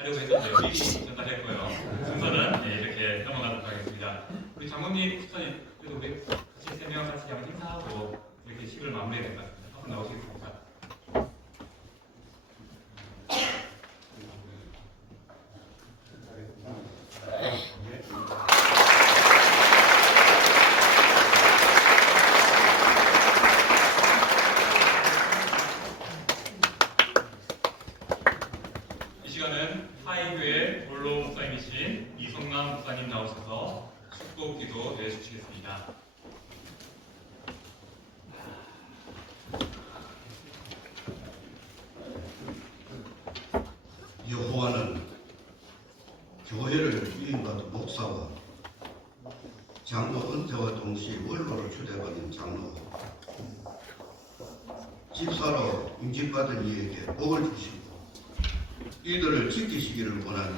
했는데요. 미리 전달했고요. 순서는 이렇게 넘어가도록 하겠습니다. 우리 장모님, 목사님, 그래도 우리 같이 세 명 같이 한번 인사하고 이렇게 식을 마무리해야 될 것 같습니다. 한번 나오시겠습니까? 이 시간은 하이교회 원로 목사님이신 이성남 목사님 나오셔서 축복 기도 내주시겠습니다. 여호와는 교회를 위임받은 목사와 장로 은퇴와 동시에 원로를 초대받은 장로, 집사로 임직받은 이에게 복을 주시고 이들을 지키시기를 원하니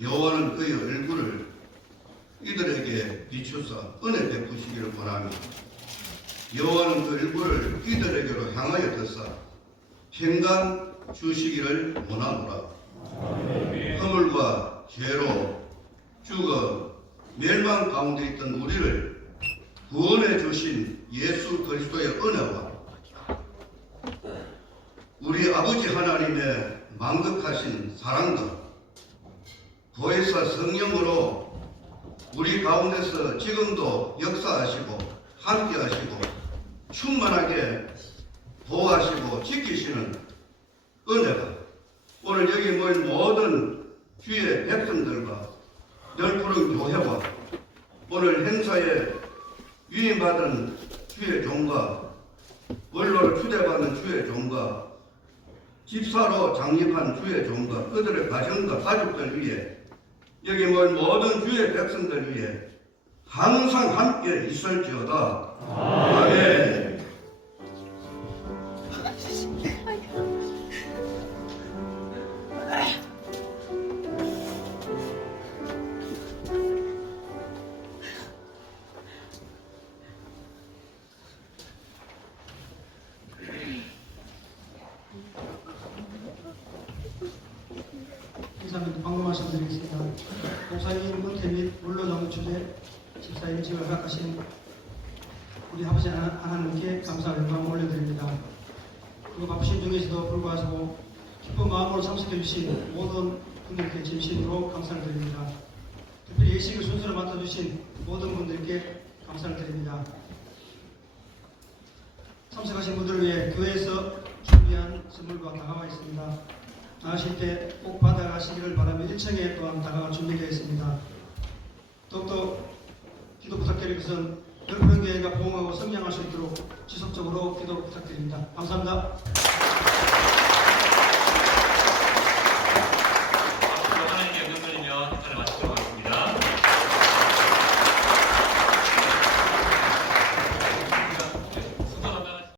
여호와는 그의 얼굴을 이들에게 비추사 은혜 베푸시기를 원하며 여호와는 그 얼굴을 이들에게로 향하여 드사 평강 주시기를 원하노라. 허물과 죄로 죽어 멸망 가운데 있던 우리를 구원해 주신 예수 그리스도의 은혜와 우리 아버지 하나님의 만극하신 사랑과 보혜사 성령으로 우리 가운데서 지금도 역사하시고 함께하시고 충만하게 보호하시고 지키시는 은혜가 오늘 여기 모인 모든 주의 백성들과 넓푸른 교회와 오늘 행사에 위임받은 주의 종과 원로를 초대받은 주의 종과 집사로 장립한 주의 종과 그들의 가정과 가족들 위해 여기 모인 모든 주의 백성들 위해 항상 함께 있을지어다. 아멘. 감사합니다. 방금 말씀드리겠습니다. 목사님 은퇴 및 원로장로 주재 집사 임직을 허락하신 우리 아버지 하나님께 감사와 영광을 올려드립니다. 그리고 바쁘신 중에서도 불구하고 기쁜 마음으로 참석해 주신 모든 분들께 진심으로 감사를 드립니다. 특별히 예식을 순서로 맡아주신 모든 분들께 감사를 드립니다. 참석하신 분들을 위해 교회에서 준비한 선물과 다가와 있습니다. 나가실 때 꼭 받아가시기를 바라며 1층에 또한 다가가 준비되어 있습니다. 더욱더 기도 부탁드릴 것은 넓은 교회가 부흥하고 성장할 수 있도록 지속적으로 기도 부탁드립니다. 감사합니다.